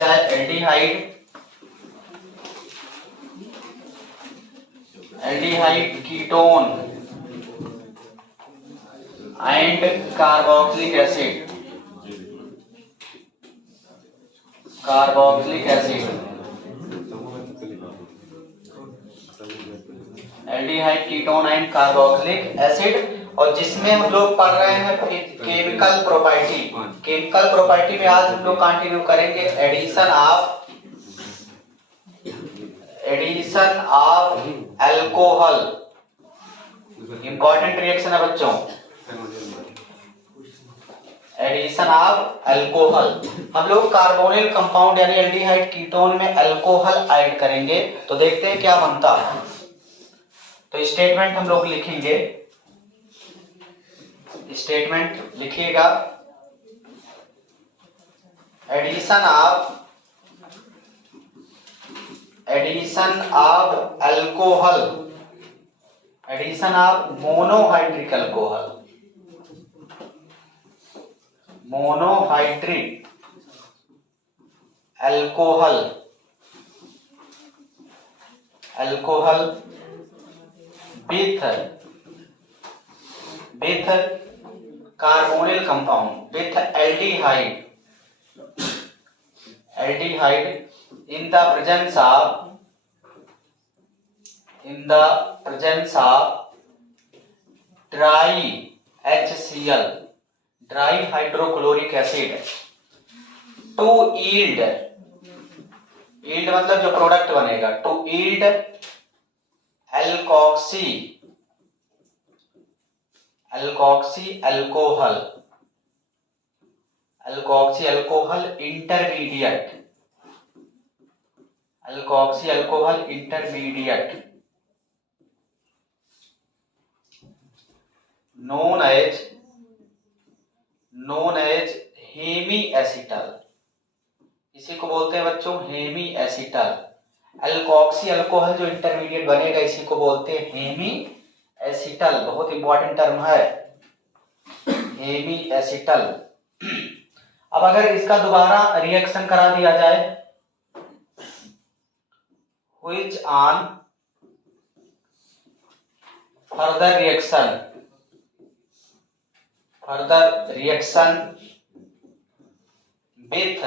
Aldehyde ketone and carboxylic acid aldehyde ketone and carboxylic acid. और जिसमें हम लोग पढ़ रहे हैं केमिकल प्रॉपर्टी में आज हम लोग कंटिन्यू करेंगे addition of alcohol. Important reaction है बच्चों, एडिशन ऑफ अल्कोहल। हम लोग कार्बोनिल कंपाउंड यानी एल्डिहाइड कीटोन में अल्कोहल ऐड करेंगे तो देखते हैं क्या बनता है। तो स्टेटमेंट हम लोग लिखेंगे, स्टेटमेंट लिखिएगा, addition of alcohol, addition of monohydric alcohol, monohydric alcohol with carbonyl compound with aldehyde in the presence of dry HCl, dry hydrochloric acid to yield मतलब जो प्रोडक्ट बनेगा, to yield alkoxy alcohol intermediate known as hemiacetal। इसी को बोलते हैं बच्चों Hemy acetal. Alkoxy alcohol जो intermediate बनेगा इसी को बोलते हैं हेमी एसिटल। बहुत इंपॉर्टेंट टर्म है हेमी एसिटल। अब अगर इसका दोबारा रिएक्शन करा दिया जाए, which on further reaction with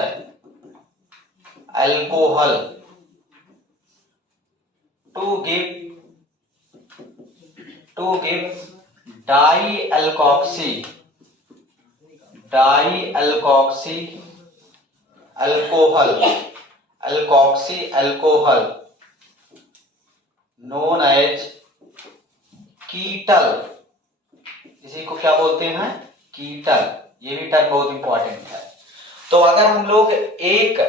alcohol to give dialkoxy alcohol known as कीटल। इसी को क्या बोलते हैं कीटल। ये भी टर्म बहुत इंपॉर्टेंट है। तो अगर हम लोग एक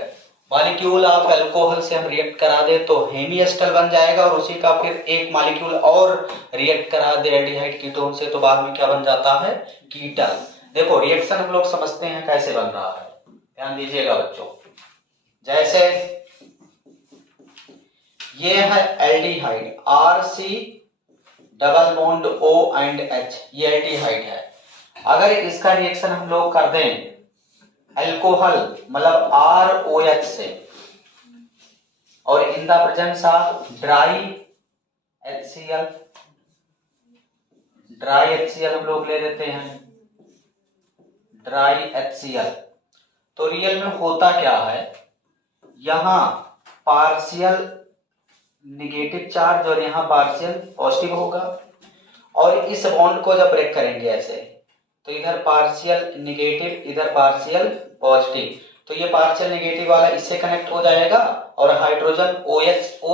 मॉलिक्यूल ऑफ अल्कोहल से हम रिएक्ट करा दे तो हेमीएसिटल बन जाएगा, और उसी का फिर एक मॉलिक्यूल और रिएक्ट करा दे एल्डिहाइड कीटोन से तो बाद में क्या बन जाता है कीटल। देखो रिएक्शन हम लोग समझते हैं कैसे बन रहा है, ध्यान दीजिएगा बच्चों। जैसे ये है aldehyde RC double bond O and H, ये एल्डिहाइड है। अगर इसका रिएक्शन हम लोग कर दें अल्कोहल मतलब ROH से, और in the presence of dry HCl हम लोग ले लेते हैं ड्राई HCl, तो रियल में होता क्या है, यहां पार्शियल निगेटिव चार्ज और यहां पार्शियल पॉजिटिव होगा, और इस बॉन्ड को जब ब्रेक करेंगे ऐसे तो इधर पार्शियल निगेटिव इधर पार्शियल पॉजिटिव, तो ये पार्शियल निगेटिव वाला इससे कनेक्ट हो जाएगा और हाइड्रोजन O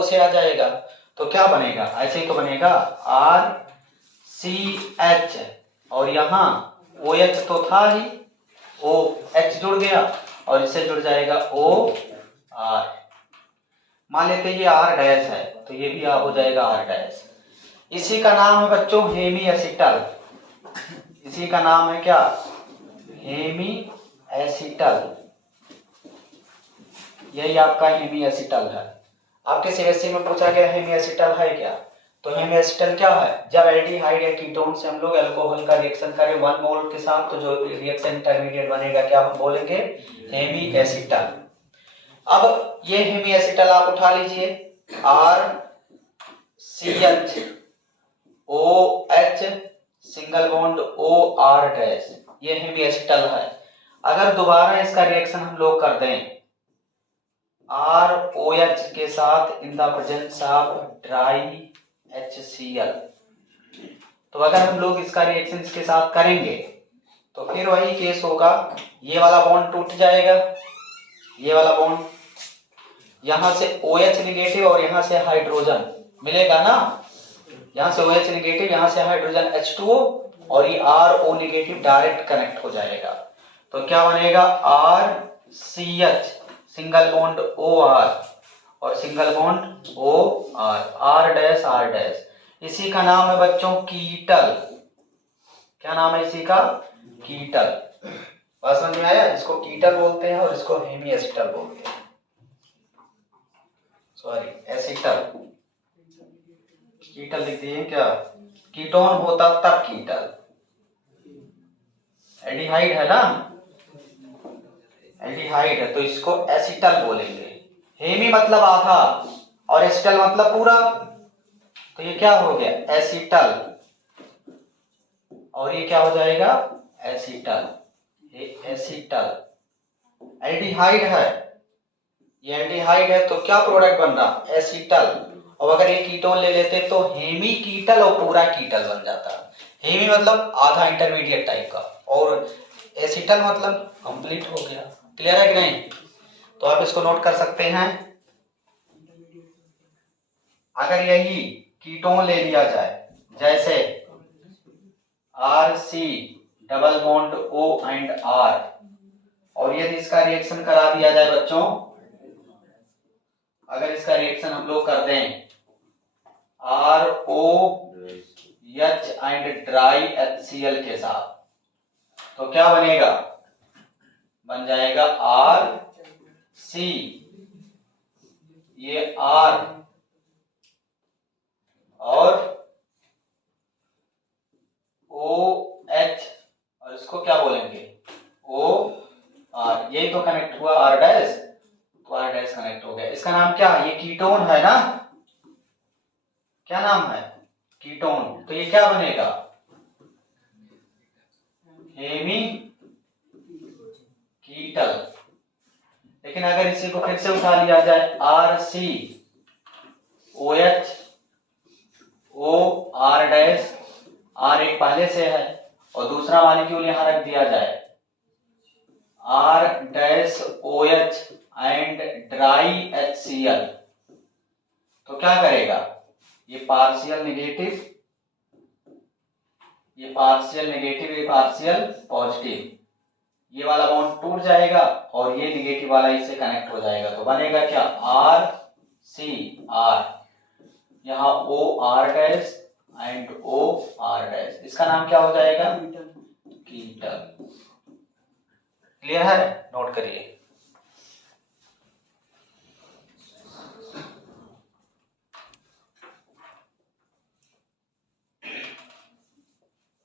से आ जाएगा, तो क्या बनेगा ऐसे ही तो बनेगा RCH, और यहाँ OH तो था ही, OH जुड़ गया और इससे जुड़ जाएगा OR। मान लेते ये R डैश है तो ये भी हो जाएगा R डैश। इसी का नाम है बच्चों हेमी एसिटल। इसी का नाम है क्या हेमी एसिटल। यही आपका हेमी एसिटल है। आपके सीबीएसई में पूछा गया हेमी एसिटल है क्या, तो हेमी एसिटल क्या है, जब एल्डिहाइड या कीटोन से हम लोग अल्कोहल का रिएक्शन करें 1 मोल के साथ तो जो रिएक्शन इंटरमीडिएट बनेगा क्या हम बोलेंगे हेमी एसिटल। अब ये हेमी एसिटल आप उठा लीजिए, RCH OH single bond OR-, ये हेमी एसिटल है। अगर दोबारा इसका रिएक्शन हम लोग कर दें ROH के साथ in the presence of dry HCl, तो अगर हम लोग इसका रिएक्शन इसके साथ करेंगे तो फिर वही केस होगा, ये वाला बॉन्ड टूट जाएगा, ये वाला बॉन्ड, यहां से OH नेगेटिव और यहां से हाइड्रोजन मिलेगा ना, यहां से OH नेगेटिव, यहां से हाइड्रोजन H2O और ये RO नेगेटिव डायरेक्ट कनेक्ट हो जाएगा। तो क्या बनेगा RCH सिंगल बॉन्ड OR और सिंगल बॉन्ड OR, R-R-, इसी का नाम है बच्चों कीटल। क्या नाम है इसी का? कीटल। बात समझ में आया? इसको कीटल बोलते हैं और इसको हेमी एसिटल बोलते हैं, सॉरी एसिटल। कीटल लिख दिए क्या? कीटोन होता तब कीटल। एल्डिहाइड है ना, एल्डिहाइड है तो इसको एसिटल बोलेंगे। हेमी मतलब आधा और एसिटल मतलब पूरा, तो ये क्या हो गया एसिटल, और ये क्या हो जाएगा एसिटल, ये एसिटल। एल्डिहाइड है, ये एल्डिहाइड है तो क्या प्रोडक्ट बन रहा एसिटल, और अगर ये कीटोन ले लेते तो हेमी कीटल और पूरा कीटल बन जाता। हेमी मतलब आधा इंटरमीडिएट टाइप का, और एसिटल मतलब कंप्लीट हो गया। क्लियर है कि नहीं? तो आप इसको नोट कर सकते हैं। अगर यही कीटोन ले लिया जाए, जैसे RC double bond O and R, और यदि इसका रिएक्शन करा दिया जाए बच्चों, अगर इसका रिएक्शन हम लोग कर दें ROH एंड ड्राई HCl के साथ, तो क्या बनेगा? बन जाएगा RC, ये R और OH, और इसको क्या बोलेंगे OR, यही तो कनेक्ट हुआ R-, तो R- कनेक्ट हो गया। इसका नाम क्या? ये कीटोन है ना, क्या नाम है? कीटोन। तो ये क्या बनेगा? हेमी कीटल। लेकिन अगर इसी को फिर से उठा लिया जाए RCOH OR-, R एक पहले से है और दूसरा मॉलिक्यूल यहां रख दिया जाए R-OH एंड ड्राई HCl, तो क्या करेगा? ये पार्शियल नेगेटिव, ये पार्शियल नेगेटिव, ये पार्शियल पॉजिटिव, ये वाला बॉन्ड टूट जाएगा और ये नेगेटिव वाला इससे कनेक्ट हो जाएगा, तो बनेगा क्या RCR, यहाँ OR- एंड OR-, इसका नाम क्या हो जाएगा? कीटल। क्लियर है? नोट करिए।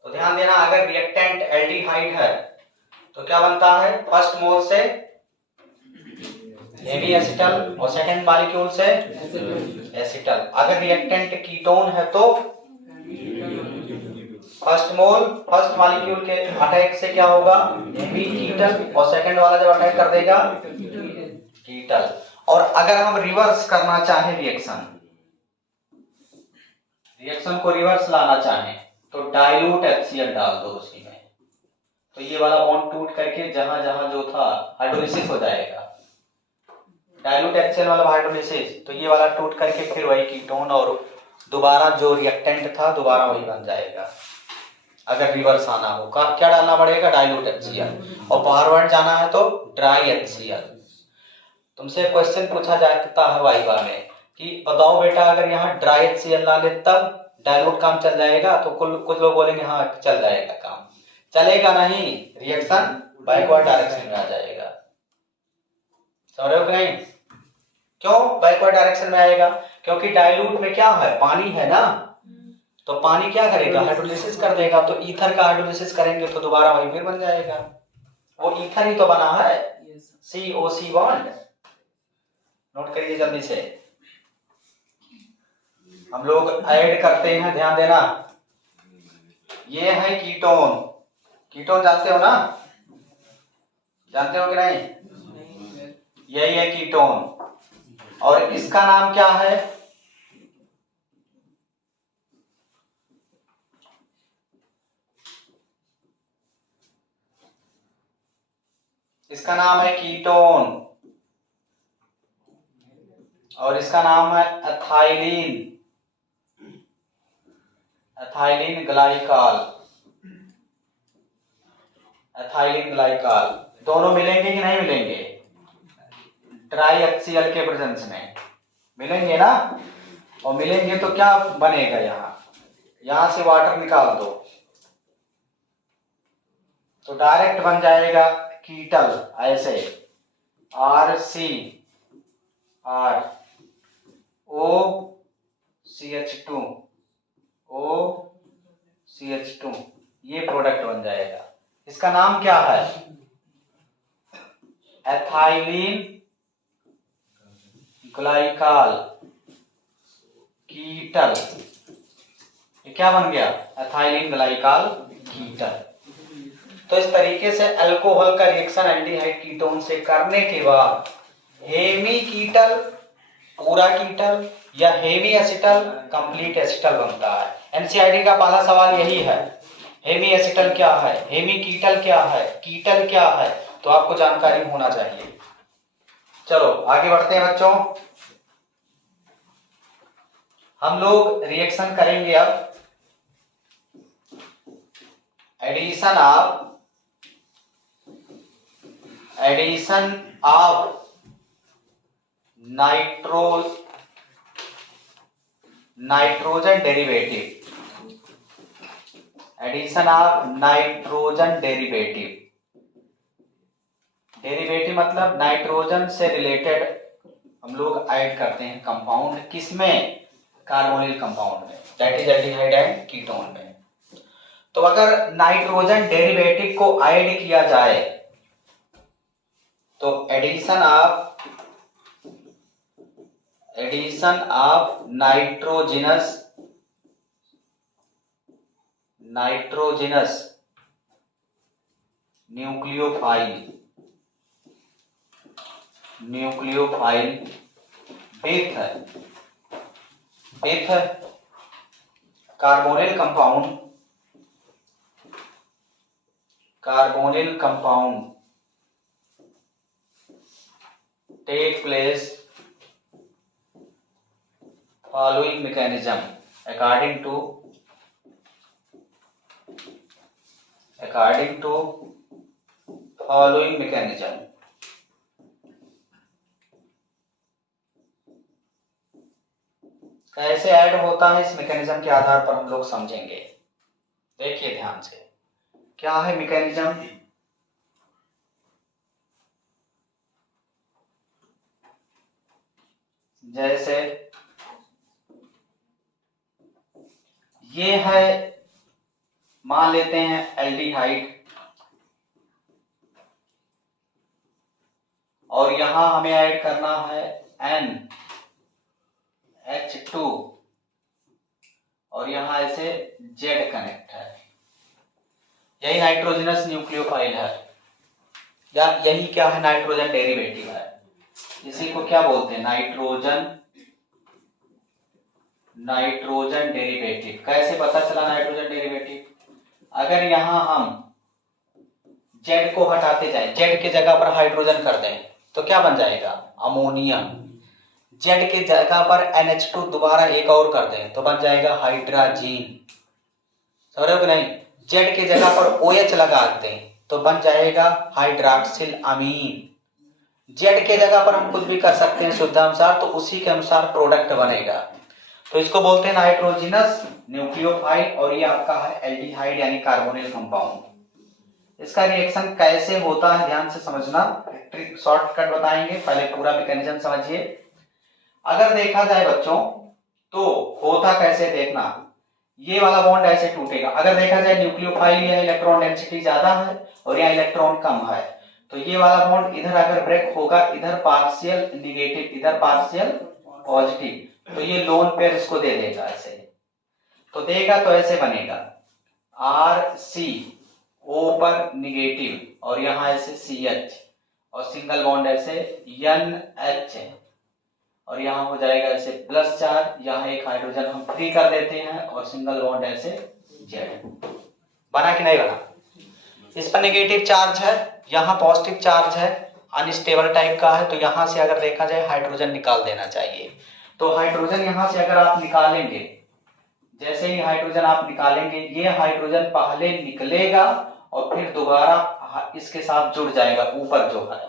तो ध्यान देना, अगर रिएक्टेंट एल्डिहाइड है तो क्या बनता है? फर्स्ट मोल से हेमी एसिटल और सेकंड मॉलिक्यूल से एसिटल। अगर रिएक्टेंट कीटोन है तो फर्स्ट मॉलिक्यूल के अटैक से क्या होगा? हेमी कीटल, और सेकंड वाला जब अटैक कर देगा कीटल। और अगर हम रिवर्स करना चाहें, रिएक्शन को रिवर्स लाना चाहें, तो डाइल्यूट HCl डाल दो उसी में, तो ये वाला बॉन्ड टूट करके जहां जहां जो था हाइड्रोलिसिस हो जाएगा। डाइल्यूट HCl वाला हाइड्रोलिसिस, तो ये वाला टूट करके फिर वही कीटोन और दोबारा जो रिएक्टेंट था दोबारा वही बन जाएगा। अगर रिवर्स आना हो क्या डालना पड़ेगा? डाइल्यूट HCl, और फॉरवर्ड जाना है तो ड्राई HCl। तुमसे क्वेश्चन पूछा जाता है वाइवा में कि बताओ बेटा, अगर यहाँ ड्राई HCl डाले तब डाइल्यूट काम चल जाएगा? तो कुछ लोग बोलेंगे हाँ चल जाएगा काम। चलेगा नहीं, रिएक्शन बैकवर्ड डायरेक्शन में आ जाएगा। समझ रहे हो कि नहीं? क्यों बैकवर्ड डायरेक्शन में आएगा? क्योंकि डाइल्यूट में क्या है? पानी है ना, तो पानी क्या करेगा? हाइड्रोलिसिस कर देगा, तो ईथर का हाइड्रोलिसिस करेंगे तो दोबारा वही फिर बन जाएगा। वो ईथर ही तो बना है, COC बॉन्ड। नोट करिए जल्दी से। हम लोग ऐड करते हैं, ध्यान देना। ये है कीटोन। कीटोन जानते हो ना, जानते हो कि नहीं? यही है कीटोन। और इसका नाम क्या है? इसका नाम है कीटोन और इसका नाम है ethylene, ethylene glycol, ethylene glycol. दोनों मिलेंगे कि नहीं मिलेंगे? ट्राई HCl के प्रेजेंस में मिलेंगे ना। और मिलेंगे तो क्या बनेगा? यहां से वाटर निकाल दो तो डायरेक्ट बन जाएगा कीटल, ऐसे RCROCH2 ये प्रोडक्ट बन जाएगा। इसका नाम क्या है? Ethylene glycol कीटल। ये क्या बन गया? Ethylene glycol कीटल। तो इस तरीके से अल्कोहल का रिएक्शन एल्डिहाइड कीटोन से करने के बाद हेमी कीटल, पूरा कीटल, या हेमी एसिटल, कंप्लीट एसिटल बनता है। एनसीईआरटी का पहला सवाल यही है, हेमी एसिटल क्या है, हेमी कीटल क्या है, कीटल क्या है, तो आपको जानकारी होना चाहिए। चलो आगे बढ़ते हैं बच्चों। हम लोग रिएक्शन करेंगे अब addition of nitrogen derivative, addition of nitrogen derivative. Derivative मतलब नाइट्रोजन से रिलेटेड हम लोग ऐड करते हैं कंपाउंड, किसमें? कार्बोनिल कंपाउंड में, that is aldehyde and ketone में। तो अगर नाइट्रोजन डेरिवेटिव को ऐड किया जाए तो addition of nitrogenous nucleophile with carbonyl compound take place following mechanism according to following mechanism। कैसे ऐड होता है इस मैकेनिज्म के आधार पर हम लोग समझेंगे। देखिए ध्यान से, क्या है मैकेनिज्म? जैसे ये है, मान लेते हैं एल्डिहाइड, और यहां हमें ऐड करना है NH2 और यहां ऐसे Z कनेक्ट है। यही नाइट्रोजनस न्यूक्लियोफाइल है, या यही क्या है? नाइट्रोजन डेरिवेटिव है। इसी को क्या बोलते हैं? Nitrogen derivative. कैसे पता चला नाइट्रोजन डेरिवेटिव? अगर यहां हम Z को हटाते जाए, Z के जगह पर हाइड्रोजन कर दें तो क्या बन जाएगा? अमोनियम। Z के जगह पर NH2 दोबारा एक और कर दें तो बन जाएगा हाइड्रोजीन। समझ रहे हो कि नहीं? Z के जगह पर OH लगा दें तो बन जाएगा हाइड्रॉक्सिल अमीन। Z के जगह पर हम कुछ भी कर सकते हैं शुद्धानुसार, तो उसी के अनुसार प्रोडक्ट बनेगा। तो इसको बोलते हैं नाइट्रोजिनस न्यूक्लियोफाइल, और ये आपका है एल्डिहाइड यानी कार्बोनिल कंपाउंड। इसका रिएक्शन कैसे होता है ध्यान से समझना, ट्रिक शॉर्टकट बताएंगे, पहले पूरा मैकेनिज्म समझिए। अगर देखा जाए बच्चों तो होता कैसे देखना, ये वाला बॉन्ड ऐसे टूटेगा। अगर देखा जाए न्यूक्लियोफाइल, यह इलेक्ट्रॉन डेंसिटी ज्यादा है और यहाँ इलेक्ट्रॉन कम है, तो ये वाला बॉन्ड इधर अगर ब्रेक होगा, इधर पार्शियल निगेटिव, इधर पार्शियल पॉजिटिव, तो ये लोन पेयर इसको दे देगा ऐसे। तो देगा तो ऐसे बनेगा RC O पर निगेटिव और यहाँ ऐसे CH और सिंगल बॉन्ड ऐसे NH और यहाँ हो जाएगा ऐसे प्लस चार्ज, यहाँ एक हाइड्रोजन हम फ्री कर देते हैं और सिंगल बॉन्ड ऐसे Z। बना कि नहीं बना? इस पर नेगेटिव चार्ज है, यहाँ पॉजिटिव चार्ज है, अनस्टेबल टाइप का है, तो यहाँ से अगर देखा जाए हाइड्रोजन निकाल देना चाहिए। तो हाइड्रोजन यहाँ से अगर आप निकालेंगे, जैसे ही हाइड्रोजन आप निकालेंगे, ये हाइड्रोजन पहले निकलेगा और फिर दोबारा इसके साथ जुड़ जाएगा ऊपर जो है,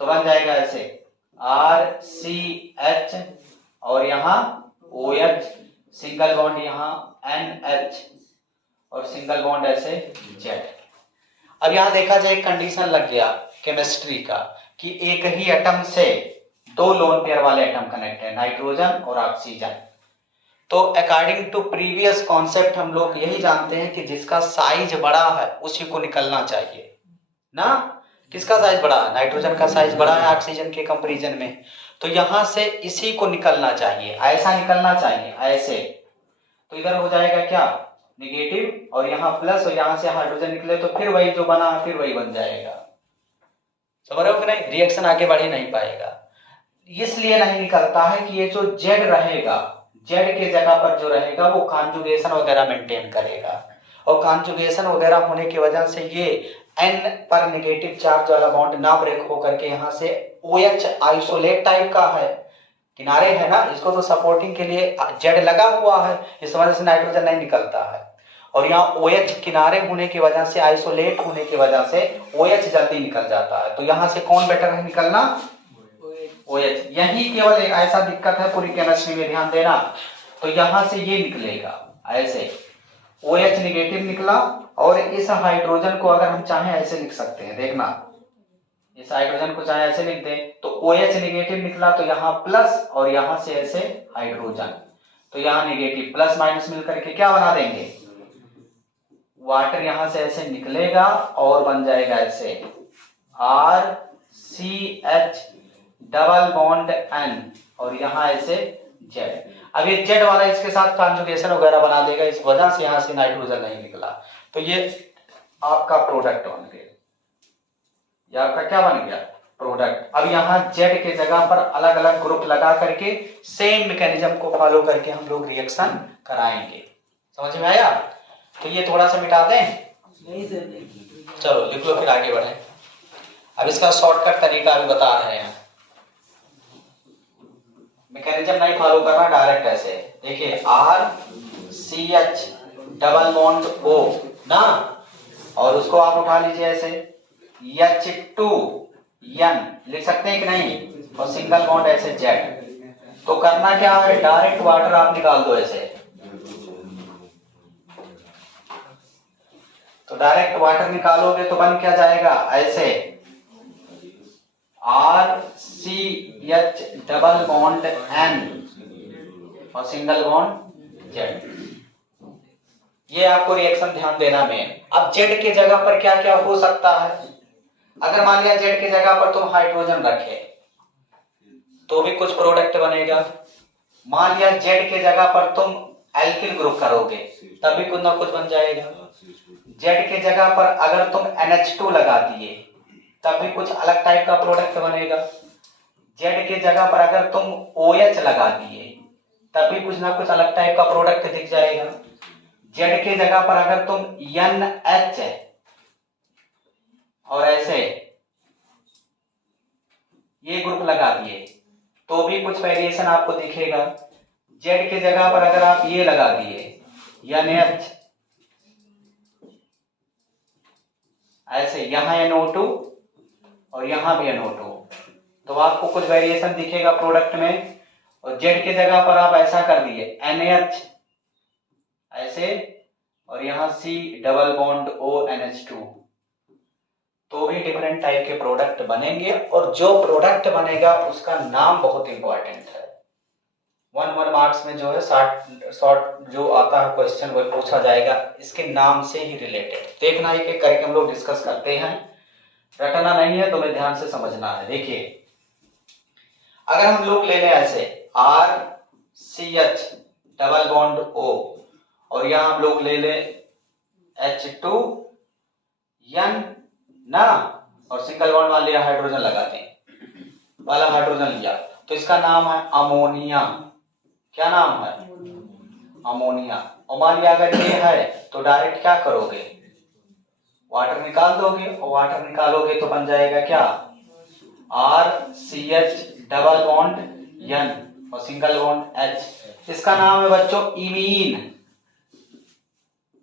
तो बन जाएगा ऐसे RCH और यहाँ OH, सिंगल बॉन्ड यहाँ NH और सिंगल बॉन्ड ऐसे Z। अब यहाँ देखा जाए कंडीशन लग गया केमिस्ट्री का कि एक ही एटम से दो लोन पेयर वाले एटम कनेक्ट है, नाइट्रोजन और ऑक्सीजन। तो अकॉर्डिंग टू प्रीवियस कॉन्सेप्ट हम लोग यही जानते हैं कि जिसका साइज बड़ा है उसी को निकलना चाहिए ना। किसका साइज बड़ा है? नाइट्रोजन का साइज बड़ा है ऑक्सीजन के कंपैरिजन में, तो यहां से इसी को निकलना चाहिए, ऐसा निकलना चाहिए ऐसे। तो इधर हो जाएगा क्या, नेगेटिव और यहाँ प्लस, और यहाँ से हाइड्रोजन निकले तो फिर वही जो बना फिर वही बन जाएगा। समझ रहे हो कि नहीं? रिएक्शन आगे बढ़ ही नहीं पाएगा। इसलिए नहीं निकलता है कि ये जो जेड रहेगा, जेड के जगह पर जो रहेगा वो कॉन्जुगेशन वगैरह मेंटेन करेगा, और कॉन्जुगेशन वगैरह होने की वजह से ये N पर नेगेटिव चार्ज वाला बॉन्ड ना ब्रेक होकर के यहाँ से OH आइसोलेट टाइप का है, किनारे है ना, इसको तो सपोर्टिंग के लिए जेड लगा हुआ है, इस वजह से नाइट्रोजन नहीं निकलता है। और यहाँ OH किनारे होने की वजह से, आइसोलेट होने की वजह से OH जल्दी निकल जाता है। तो यहाँ से कौन बेटर है निकलना? OH। यही केवल एक ऐसा दिक्कत है पूरी केमिस्ट्री में, ध्यान देना। तो यहाँ से ये निकलेगा ऐसे, OH निगेटिव निकला, और इस हाइड्रोजन को अगर हम चाहें ऐसे लिख सकते हैं, देखना, इस हाइड्रोजन को चाहे ऐसे लिख दें तो OH निगेटिव निकला, तो यहाँ प्लस और यहाँ से ऐसे हाइड्रोजन, तो यहाँ निगेटिव प्लस माइनस मिल करके क्या बना देंगे, वाटर यहाँ से ऐसे निकलेगा और बन जाएगा ऐसे RCH डबल बॉन्ड N और यहाँ ऐसे Z। अब ये Z वाला इसके साथ कॉन्जुगेशन वगैरह बना देगा, इस वजह से यहाँ से नाइट्रोजन नहीं निकला। तो ये आपका प्रोडक्ट बन गया, ये आपका क्या बन गया, प्रोडक्ट। अब यहाँ Z के जगह पर अलग अलग ग्रुप लगा करके सेम मैकेनिज्म को फॉलो करके हम लोग रिएक्शन कराएंगे। समझ में आया? तो ये थोड़ा सा मिटा दें, नहीं सर, चलो लिख लो फिर आगे बढ़े। अब इसका शॉर्टकट तरीका भी बता रहे हैं, मैकेनिज्म नहीं फॉलो करना, डायरेक्ट ऐसे देखिए, RCH डबल बॉन्ड O ना, और उसको आप उठा लीजिए ऐसे H2N लिख सकते हैं कि नहीं, और सिंगल बॉन्ड ऐसे Z। तो करना क्या है, डायरेक्ट वाटर आप निकाल दो ऐसे, तो डायरेक्ट वाटर निकालोगे तो बन क्या जाएगा ऐसे RCH डबल बॉन्ड N और सिंगल बॉन्ड Z। ये आपको रिएक्शन ध्यान देना में। अब Z के जगह पर क्या क्या हो सकता है, अगर मान लिया Z के जगह पर तुम हाइड्रोजन रखे तो भी कुछ प्रोडक्ट बनेगा। मान लिया Z के जगह पर तुम एल्किल ग्रुप करोगे तब भी कुछ ना कुछ बन जाएगा। Z के जगह पर अगर तुम NH2 लगा दिए तब भी कुछ अलग टाइप का प्रोडक्ट बनेगा। Z के जगह पर अगर तुम OH लगा दिए तब भी कुछ ना कुछ अलग टाइप का प्रोडक्ट दिख जाएगा। Z के जगह पर अगर तुम NH और ऐसे ये ग्रुप लगा दिए तो भी कुछ वेरिएशन आपको दिखेगा। Z के जगह पर अगर आप ये लगा दिए NH ऐसे, यहाँ NO2 और यहाँ भी NO2, तो आपको कुछ वेरिएशन दिखेगा प्रोडक्ट में। और Z के जगह पर आप ऐसा कर दिए NH ऐसे, और यहाँ C double bond O NH2, तो भी डिफरेंट टाइप के प्रोडक्ट बनेंगे। और जो प्रोडक्ट बनेगा उसका नाम बहुत इंपॉर्टेंट है। 1 मार्क्स में जो है शॉर्ट जो आता है क्वेश्चन वो पूछा जाएगा इसके नाम से ही रिलेटेड। देखना एक एक करके हम लोग डिस्कस करते हैं। रटना नहीं है, तुम्हें ध्यान से समझना है। देखिए अगर हम लोग ले लें ऐसे RCH डबल बॉन्ड O और यहां हम लोग ले लें H2N ना, और सिंगल बॉन्ड मान लिया, हाइड्रोजन लगाते हैं वाला हाइड्रोजन लिया, तो इसका नाम है अमोनिया। क्या नाम है? अमोनिया। और मान लिया अगर ये है तो डायरेक्ट क्या करोगे, वाटर निकाल दोगे, और वाटर निकालोगे तो बन जाएगा क्या, RCH डबल बॉन्ड N और सिंगल बॉन्ड H। इसका नाम है बच्चों इमीन।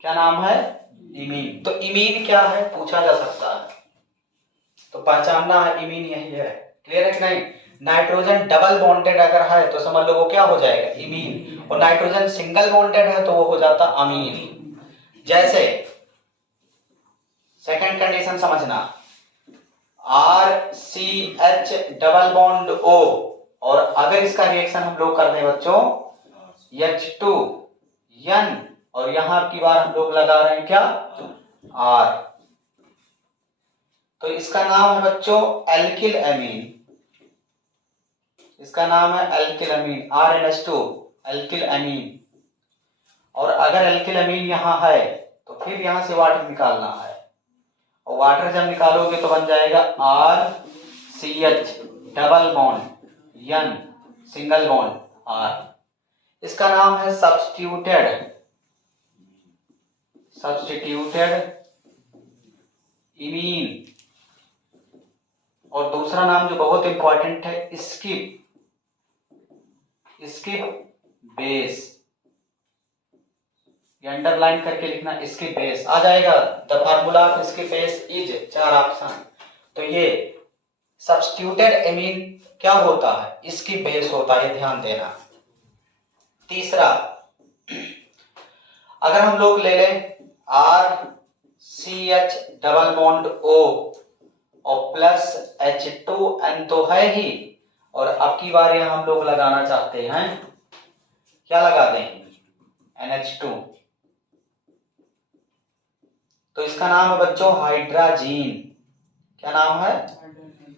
क्या नाम है? इमीन। तो इमीन क्या है पूछा जा सकता है, तो पहचानना है इमीन यही है। क्लियर है कि नहीं? नाइट्रोजन डबल बॉन्डेड अगर है तो समझ लो वो क्या हो जाएगा, इमीन, और नाइट्रोजन सिंगल बॉन्डेड है तो वो हो जाता अमीन। जैसे सेकंड कंडीशन समझना, RCH डबल बॉन्ड O और अगर इसका रिएक्शन हम लोग कर दें बच्चों H2N और यहां की बार हम लोग लगा रहे हैं क्या, R, तो इसका नाम है बच्चों एल्किल अमीन। इसका नाम है एल्किल अमीन, RNH2 एल्किल अमीन। और अगर एल्किल अमीन यहां है तो फिर यहां से वाटर निकालना है, और वाटर जब निकालोगे तो बन जाएगा RCH double bond N single bond R। इसका नाम है सब्स्टिट्यूटेड इमीन। और दूसरा नाम जो बहुत इंपॉर्टेंट है स्किप बेस, ये अंडरलाइन करके लिखना, स्किप बेस आ जाएगा। The formula of skip base is, 4 option. तो ये सब्स्टिट्यूटेड एमीन क्या होता है, स्किप बेस होता है, ध्यान देना। तीसरा अगर हम लोग ले लें RCH डबल बॉन्ड O और प्लस H2N तो है ही, और अब की बार यहां हम लोग लगाना चाहते हैं, क्या लगा दें, NH2, तो इसका नाम है बच्चों हाइड्राजीन। क्या नाम है?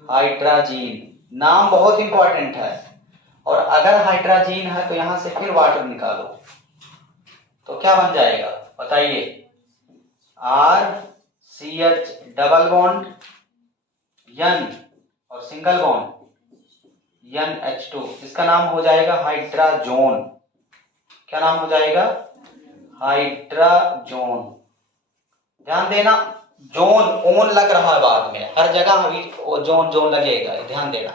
हाइड्राजीन। नाम बहुत इंपॉर्टेंट है, और अगर हाइड्राजीन है तो यहां से फिर वाटर निकालो तो क्या बन जाएगा बताइए, RCH डबल बॉन्ड N और सिंगल बॉन्ड NH2, इसका नाम हो जाएगा हाइड्राजोन। क्या नाम हो जाएगा, हाइड्राजोन। ध्यान देना, जोन ओन लग रहा है बाद में, हर जगह अभी जोन लगेगा, ध्यान देना।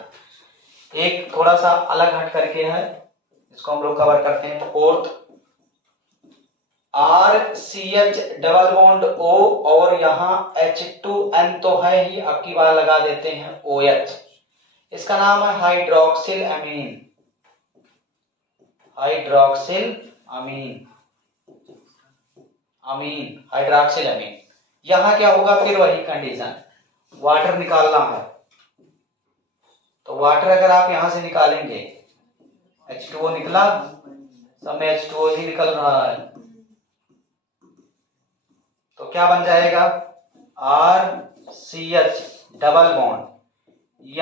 एक थोड़ा सा अलग हट करके है, इसको हम लोग कवर करते हैं। Fourth RCH double bond O और यहाँ H2N तो है ही, अब की बार लगा देते हैं OH। इसका नाम है हाइड्रोक्सिल अमीन। हाइड्रोक्सिल अमीन। यहां क्या होगा, फिर वही कंडीशन, वाटर निकालना है, तो वाटर अगर आप यहां से निकालेंगे, H2O निकला, सब में H2O ही निकल रहा है, तो क्या बन जाएगा, RCH double bond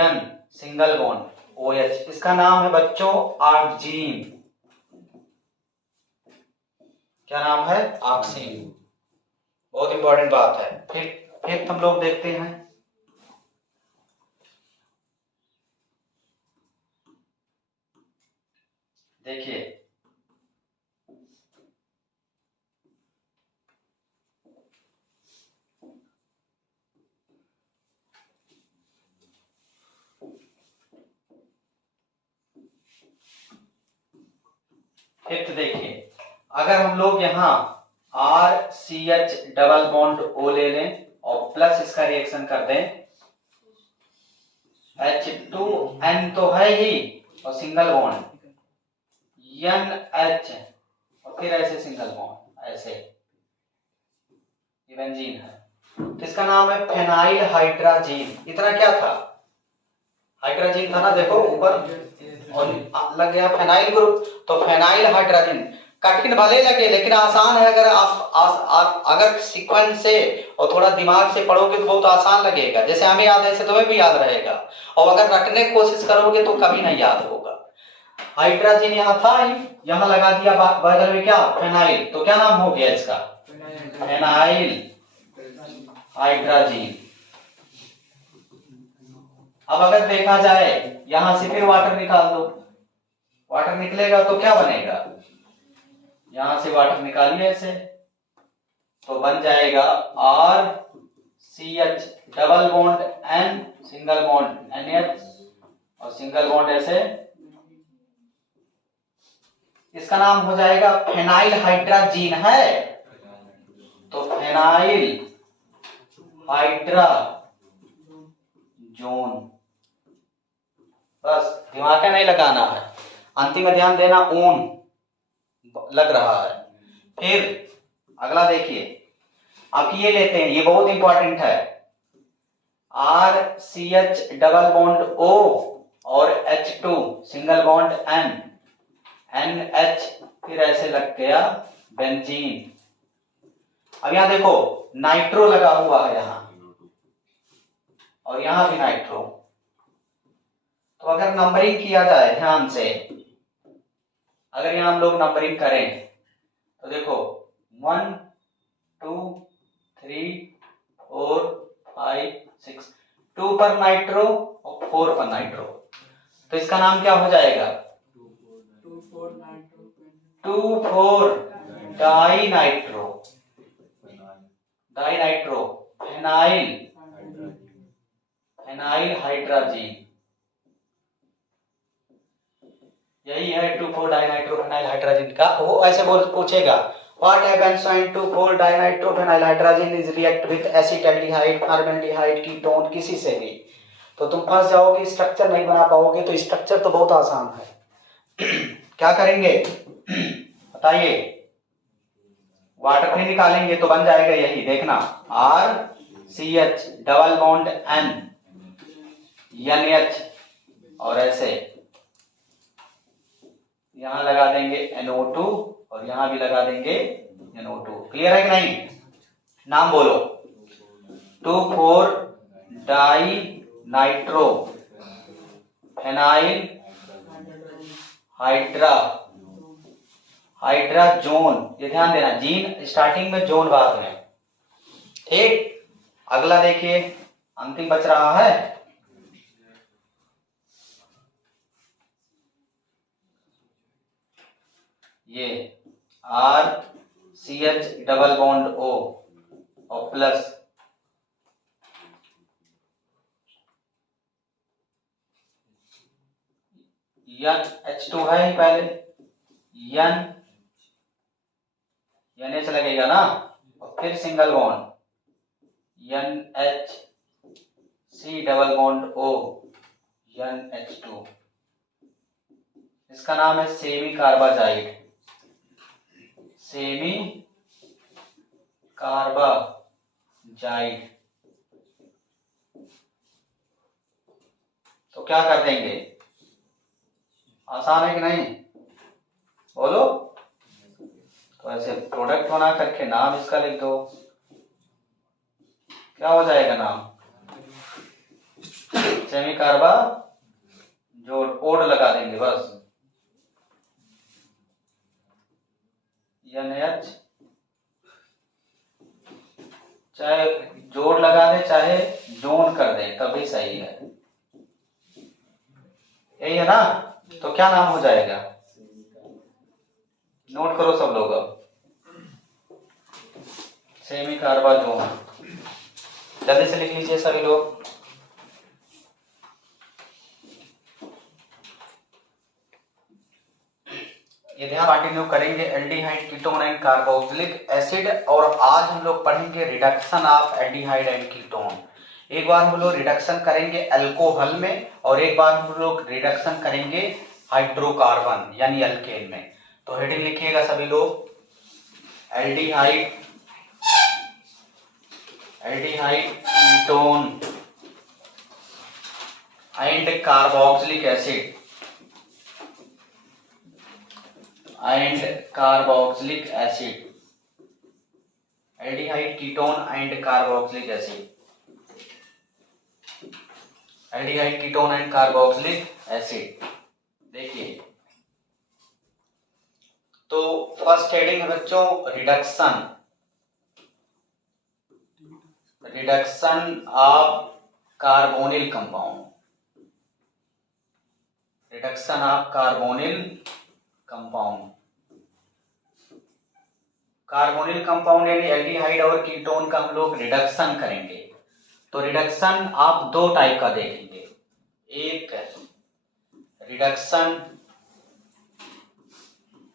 N single bond OH। इसका नाम है बच्चों ऑक्सीन। क्या नाम है, ऑक्सीन। बहुत इंपॉर्टेंट बात है। फिर हम लोग देखते हैं, देखिए फिफ्थ, देखिए अगर हम लोग यहाँ RCH डबल बॉन्ड O ले लें और प्लस इसका रिएक्शन कर दें, H2N तो है ही और सिंगल बॉन्ड NH और फिर ऐसे सिंगल बॉन्ड, ऐसे ये बेंजीन है, तो इसका नाम है फेनाइल हाइड्राजीन। इतना क्या था, हाइड्राजीन था ना, देखो ऊपर और लग गया फेनाइल ग्रुप, तो फेनाइल हाइड्राजीन। कठिन भले लगे लेकिन आसान है। अगर आप अगर सीक्वेंस से और थोड़ा दिमाग से पढ़ोगे तो बहुत आसान लगेगा। जैसे हमें याद है ऐसे तुम्हें भी याद रहेगा, और अगर रटने की कोशिश करोगे तो कभी नहीं याद होगा। हाइड्रोजन यहाँ था, यहाँ लगा दिया बगल में क्या, फेनाइल, तो क्या नाम हो गया इसका, फेनाइल हाइड्रोजन। अब अगर देखा जाए यहां से फिर वाटर निकाल दो, वाटर निकलेगा तो क्या बनेगा, यहां से वाटर निकालिए ऐसे तो बन जाएगा RCH double bond N single bond NH और सिंगल बॉन्ड ऐसे, इसका नाम हो जाएगा फेनाइल हाइड्रोजन है। तो फेनाइल हाइड्रोजन, बस दिमाग नहीं लगाना है, अंतिम में ध्यान देना, ऊन लग रहा है। फिर अगला देखिए, आप ये लेते हैं, ये बहुत इंपॉर्टेंट है, RCH डबल बॉन्ड O और H2 single bond N, NH फिर ऐसे लग गया बेंजीन। अब यहां देखो नाइट्रो लगा हुआ है यहां, और यहां भी नाइट्रो। तो अगर नंबरिंग किया जाए ध्यान से, अगर यहां हम लोग नंबरिंग करें तो देखो 1 2 3 4 5 6, 2 पर नाइट्रो और 4 पर नाइट्रो, तो इसका नाम क्या हो जाएगा, 2,4 di nitro, di nitro phenyl, phenyl hydrogen. यही है 2,4 डाइनाइट्रोफेनाइल हाइड्रोजन का। वो ऐसे बोल पूछेगा, what happens when 2,4 dinitrophenyl hydrazine is react with acetaldehyde, formaldehyde, ketone, किसी से भी, तो तुम फंस जाओगे, स्ट्रक्चर नहीं बना पाओगे। तो स्ट्रक्चर तो बहुत आसान है। क्या करेंगे बताइए, वाटर फ्री निकालेंगे तो बन जाएगा यही, देखना RCH double bond N NH और ऐसे यहां लगा देंगे NO2 और यहां भी लगा देंगे NO2। क्लियर है कि नहीं, नाम बोलो, 2,4 डाई नाइट्रो फेनाइल हाइड्राजोन, ये ध्यान देना, जीन स्टार्टिंग में, जोन बाद में। ठीक, अगला देखिए, अंतिम बच रहा है, ये RCH डबल बॉन्ड O और प्लस H2 है ही पहले, NH लगेगा ना, और फिर single bond NHC double bond O NH2, इसका नाम है सेमी कार्बाजाइड, सेमी कार्बाजाइड। तो क्या कर देंगे, आसान है कि नहीं, बोलो। तो ऐसे प्रोडक्ट बना करके नाम इसका लिख दो, क्या हो जाएगा नाम, सेमी कार्बा, जो ओड लगा देंगे बस, NH, चाहे जोड़ लगा दे चाहे जोन कर दे तभी सही है, यही है ना। तो क्या नाम हो जाएगा, नोट करो सब लोग, सेमी कार्बा जोन, जल्दी से लिख लीजिए सभी लोग। ये ध्यान कंटिन्यू करेंगे, aldehyde, ketone and carboxylic acid, और आज हम लोग पढ़ेंगे reduction of aldehyde and ketone. एक बार हम लोग रिडक्शन करेंगे अल्कोहल में, और एक बार हम लोग रिडक्शन करेंगे हाइड्रोकार्बन यानी अल्केन में। तो हेडिंग लिखिएगा सभी लोग, aldehyde, aldehyde, ketone and carboxylic acid, and carboxylic acid, aldehyde, ketone and carboxylic acid, aldehyde, ketone and carboxylic acid. देखिए तो फर्स्ट हेडिंग है बच्चों reduction, reduction of carbonyl compound, reduction of carbonyl compound. Carbonyl compound यानी aldehyde और ketone का हम लोग reduction करेंगे। तो रिडक्शन आप दो टाइप का देखेंगे, एक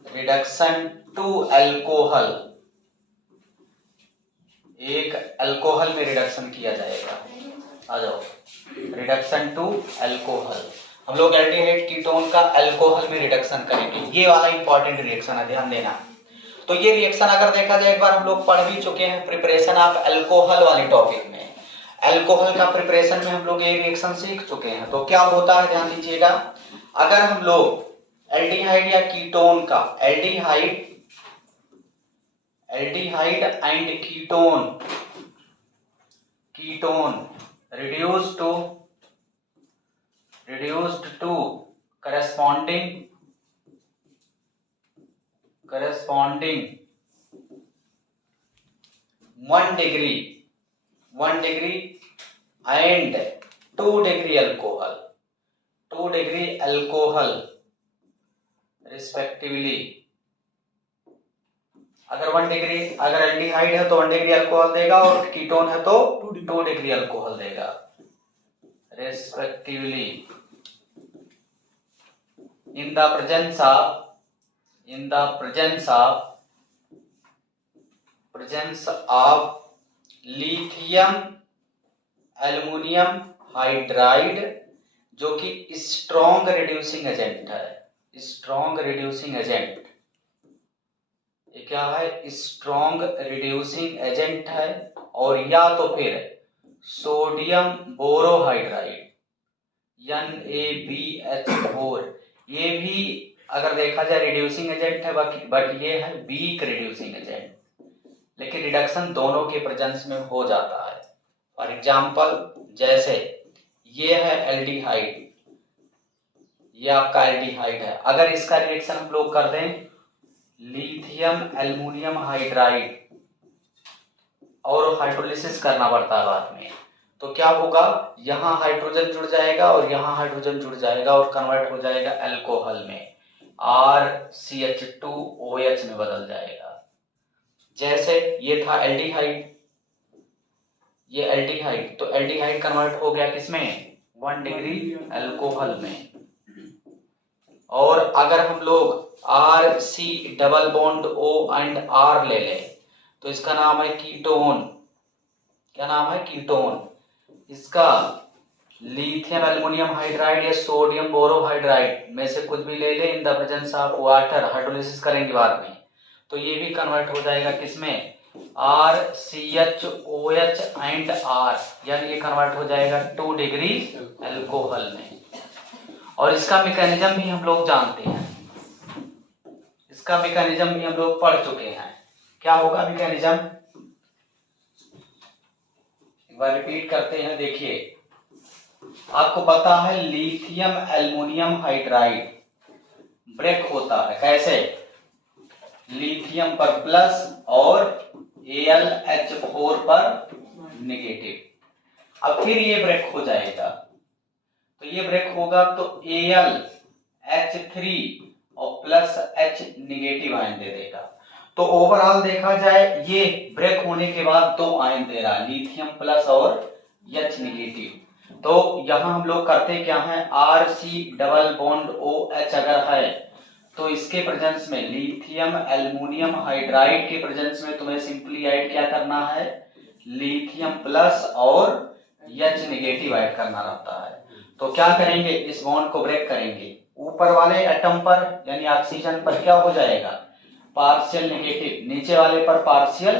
रिडक्शन टू अल्कोहल, एक अल्कोहल में रिडक्शन किया जाएगा। आ जाओ, रिडक्शन टू अल्कोहल, हम लोग एल्डिहाइड कीटोन का अल्कोहल में रिडक्शन करेंगे। ये वाला इंपॉर्टेंट रिएक्शन है, ध्यान देना। तो ये रिएक्शन अगर देखा जाए, एक बार हम लोग पढ़ भी चुके हैं प्रिपरेशन ऑफ अल्कोहल वाले टॉपिक में, अल्कोहल का प्रिपरेशन में हम लोग ये रिएक्शन सीख चुके हैं। तो क्या होता है ध्यान दीजिएगा, अगर हम लोग एल्डिहाइड या कीटोन का, aldehyde and ketone reduced to corresponding 1 degree and 2 degree alcohol respectively। अगर 1 डिग्री, अगर एल्डिहाइड है तो 1 डिग्री अल्कोहल देगा और कीटोन है तो 2 डिग्री अल्कोहल देगा respectively in the presence of lithium aluminium hydride, जो कि स्ट्रॉन्ग रिड्यूसिंग एजेंट है, स्ट्रॉन्ग रिड्यूसिंग एजेंट। ये क्या है, स्ट्रॉन्ग रिड्यूसिंग एजेंट है। और या तो फिर सोडियम बोरोहाइड्राइड NaBH4, ये भी अगर देखा जाए रिड्यूसिंग एजेंट है, बट ये है वीक रिड्यूसिंग एजेंट, लेकिन रिडक्शन दोनों के प्रेजेंस में हो जाता है। फॉर एग्जाम्पल जैसे ये है एल्डिहाइड, ये आपका एल्डिहाइड है, अगर इसका रिएक्शन हम लोग कर दें लिथियम एल्युमिनियम हाइड्राइड और हाइड्रोलिसिस करना पड़ता है बाद में, तो क्या होगा, यहाँ हाइड्रोजन जुड़ जाएगा और यहाँ हाइड्रोजन जुड़ जाएगा और कन्वर्ट हो जाएगा अल्कोहल में, RCH2OH में बदल जाएगा। जैसे ये था एल्डिहाइड, ये एल्डिहाइड, तो एल्डिहाइड कन्वर्ट हो गया किसमें, 1 डिग्री अल्कोहल में। और अगर हम लोग RC double bond O and R ले लें तो इसका नाम है कीटोन। क्या नाम है, कीटोन। इसका लिथियम एल्युमिनियम हाइड्राइड या सोडियम बोरोहाइड्राइड में से कुछ भी ले ले, in the presence of water, hydrolysis करेंगे बाद में, तो ये भी कन्वर्ट हो जाएगा किसमें, RCHOH एंड R, यानी ये कन्वर्ट हो जाएगा 2 डिग्री अल्कोहल में। और इसका मैकेनिज्म भी हम लोग जानते हैं, इसका मैकेनिज्म भी हम लोग पढ़ चुके हैं। क्या होगा मैकेनिज्म, एक बार रिपीट करते हैं। देखिए आपको पता है लिथियम एल्युमिनियम हाइड्राइड ब्रेक होता है कैसे, लिथियम पर प्लस और AlH4 पर नेगेटिव। अब फिर ये ब्रेक हो जाएगा, तो ये ब्रेक होगा तो AlH3 और प्लस H निगेटिव आयन दे देगा। तो ओवरऑल देखा जाए ये ब्रेक होने के बाद 2 आयन दे रहा है, लिथियम प्लस और H निगेटिव। तो यहां हम लोग करते क्या है, RC डबल बॉन्ड OH अगर है तो इसके प्रेजेंस में लिथियम एल्युमिनियम हाइड्राइड के प्रेजेंस में तुम्हें सिंपली ऐड क्या करना है, लिथियम प्लस और H निगेटिव ऐड करना रहता है। तो क्या करेंगे, इस बॉन्ड को ब्रेक करेंगे, ऊपर वाले एटम पर यानी ऑक्सीजन पर क्या हो जाएगा, पार्शियल नेगेटिव, नीचे वाले पर पार्शियल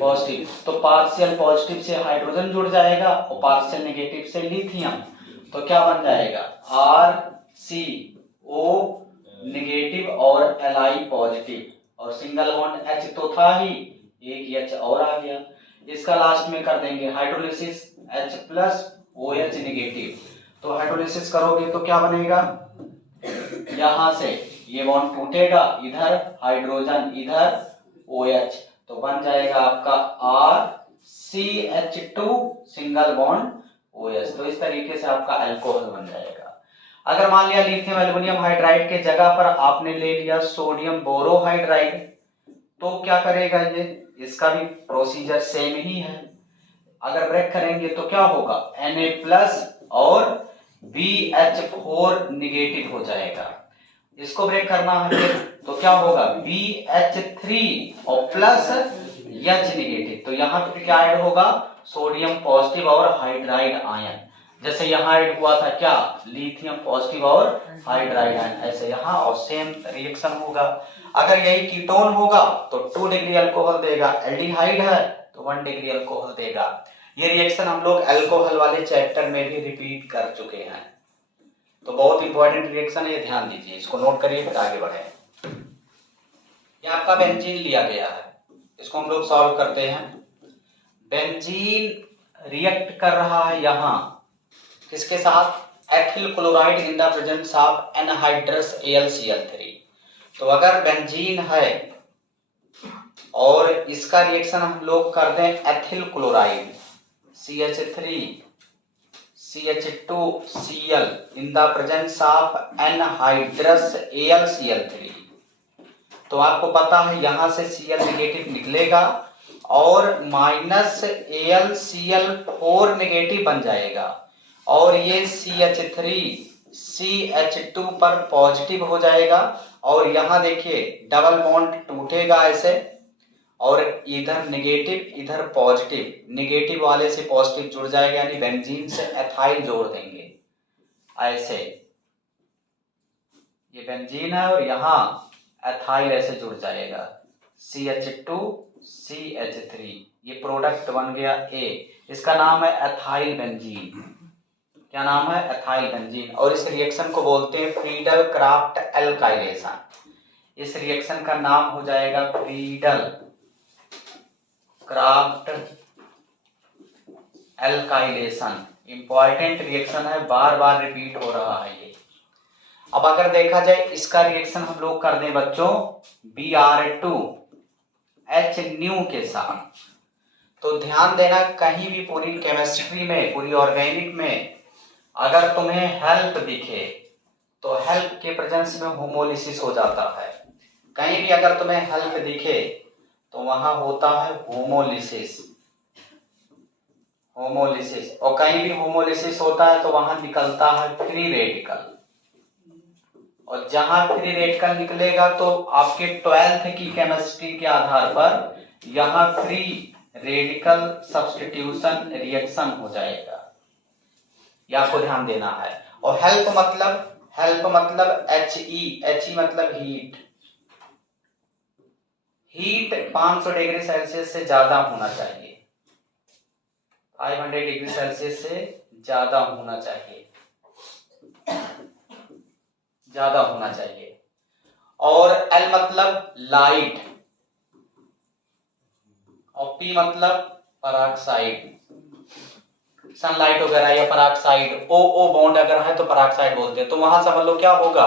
पॉजिटिव। तो पार्शियल पॉजिटिव से हाइड्रोजन जुड़ जाएगा और पार्शियल नेगेटिव से लिथियम, तो क्या बन जाएगा RCO नेगेटिव और Li Y पॉजिटिव और सिंगल बॉन्ड H तो था ही, एक H और आ गया। इसका लास्ट में कर देंगे hydrolysis, H plus OH negative. तो हाइड्रोलिसिस करोगे तो क्या बनेगा, यहां से ये बॉन्ड टूटेगा, इधर हाइड्रोजन इधर OH, तो बन जाएगा आपका RCH2 सिंगल बॉन्ड OH। तो इस तरीके से आपका अल्कोहल बन जाएगा। अगर मान लिया लिथियम एल्युमिनियम हाइड्राइड के जगह पर आपने ले लिया सोडियम बोरोहाइड्राइड, तो क्या करेगा ये, इसका भी प्रोसीजर सेम ही है। अगर ब्रेक करेंगे तो क्या होगा, Na प्लस और BH4 निगेटिव हो जाएगा। इसको ब्रेक करना है तो क्या होगा, BH3 और प्लस H निगेटिव। तो यहाँ पे क्या ऐड होगा, सोडियम पॉजिटिव और हाइड्राइड आयन। जैसे यहाँ ऐड हुआ था क्या, लिथियम पॉजिटिव और हाइड्राइड आयन, ऐसे यहाँ और सेम रिएक्शन होगा। अगर यही कीटोन होगा तो 2 डिग्री अल्कोहल देगा, एल्डिहाइड है तो 1 डिग्री अल्कोहल देगा। ये रिएक्शन हम लोग अल्कोहल वाले चैप्टर में भी रिपीट कर चुके हैं। तो बहुत इंपॉर्टेंट रिएक्शन है, ध्यान दीजिए, इसको नोट करिए फिर आगे बढ़े। ये आपका बेंजीन लिया गया है, इसको हम लोग सॉल्व करते हैं। बेंजीन रिएक्ट कर रहा है यहां किसके साथ, ethyl chloride in the presence of anhydrous AlCl3। तो अगर बेंजीन है और इसका रिएक्शन हम लोग कर दें ethyl chloride CH3 CH2Cl in the presence of anhydrous AlCl3, तो आपको पता है यहां से Cl निगेटिव निकलेगा और माइनस AlCl4 निगेटिव बन जाएगा और ये CH3 CH2 पर पॉजिटिव हो जाएगा और यहां देखिए डबल बॉन्ड टूटेगा ऐसे और इधर निगेटिव इधर पॉजिटिव, निगेटिव वाले से पॉजिटिव जुड़ जाएगा, यानी बेंजीन से एथाइल जोड़ देंगे ऐसे। ये बेंजीन है और यहां एथाइल ऐसे जुड़ जाएगा CH2 CH3, ये प्रोडक्ट बन गया A। इसका नाम है एथाइल बेंजीन। क्या नाम है, एथाइल बेंजीन। और इस रिएक्शन को बोलते हैं फ्रीडल क्राफ्ट एल्काइलेशन। इस रिएक्शन का नाम हो जाएगा Friedel craft alkylation. Important reaction है, बार बार रिपीट हो रहा है ये। अब अगर देखा जाए इसका रिएक्शन हम लोग कर दें बच्चों Br2H न्यू के साथ, तो ध्यान देना कहीं भी पूरी केमिस्ट्री में, पूरी ऑर्गेनिक में अगर तुम्हें हेल्प दिखे तो हेल्प के प्रेजेंस में होमोलिसिस हो जाता है। कहीं भी अगर तुम्हें हेल्प दिखे तो वहां होता है होमोलिसिस, होमोलिसिस। और कहीं भी होमोलिसिस होता है तो वहां निकलता है फ्री रेडिकल, और जहां फ्री रेडिकल निकलेगा तो आपके 12th की केमिस्ट्री के आधार पर यहां फ्री रेडिकल सब्स्टिट्यूशन रिएक्शन हो जाएगा, ये आपको ध्यान देना है। और हेल्प मतलब He मतलब हीट। हीट 500 डिग्री सेल्सियस से ज्यादा होना चाहिए, 500 डिग्री सेल्सियस से ज्यादा होना चाहिए, ज्यादा होना चाहिए। और L मतलब लाइट और P मतलब पराक्साइड, सनलाइट वगैरह या पराक्साइड। ओ बॉन्ड अगर है तो पराक्साइड बोलते हैं। तो वहां समझ लो क्या होगा,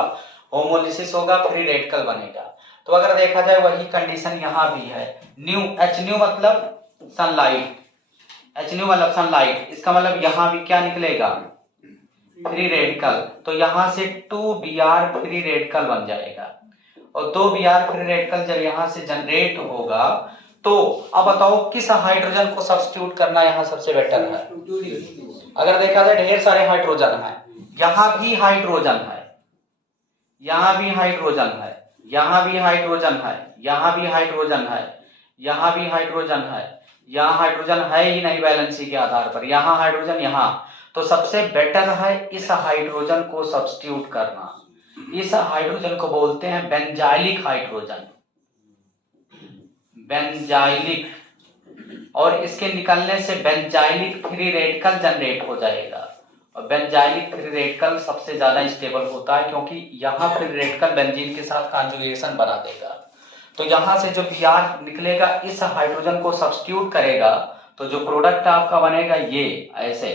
होमोलिसिस होगा, फ्री रेडिकल बनेगा। तो अगर देखा जाए वही कंडीशन यहां भी है। न्यू H न्यू मतलब सनलाइट, H न्यू मतलब सनलाइट, इसका मतलब यहां भी क्या निकलेगा, फ्री रेडिकल। तो यहां से 2Br फ्री रेडिकल बन जाएगा और 2Br फ्री रेडिकल जब यहां से जनरेट होगा तो अब बताओ किस हाइड्रोजन को सब्स्टिट्यूट करना यहां सबसे बेटर है। अगर देखा जाए ढेर सारे हाइड्रोजन है, यहां भी हाइड्रोजन है, यहां भी हाइड्रोजन है, यहां भी हाइड्रोजन है, यहां भी हाइड्रोजन है, यहां भी हाइड्रोजन है, यहां हाइड्रोजन है ही नहीं वैलेंसी के आधार पर, यहां हाइड्रोजन यहां। तो सबसे बेटर है इस हाइड्रोजन को सब्स्टिट्यूट करना। इस हाइड्रोजन को बोलते हैं बेंजाइलिक हाइड्रोजन, बेंजाइलिक। और इसके निकलने से बेंजाइलिक फ्री रेडिकल जनरेट हो जाएगा और बेंजाइलिक फ्री रेडिकल सबसे ज्यादा स्टेबल होता है, क्योंकि यहाँ फ्री रेडिकल बेंजीन के साथ कॉन्जुगेशन बना देगा। तो यहाँ से जो Br निकलेगा इस हाइड्रोजन को सब्स्टिट्यूट करेगा, तो जो प्रोडक्ट आपका बनेगा ये ऐसे,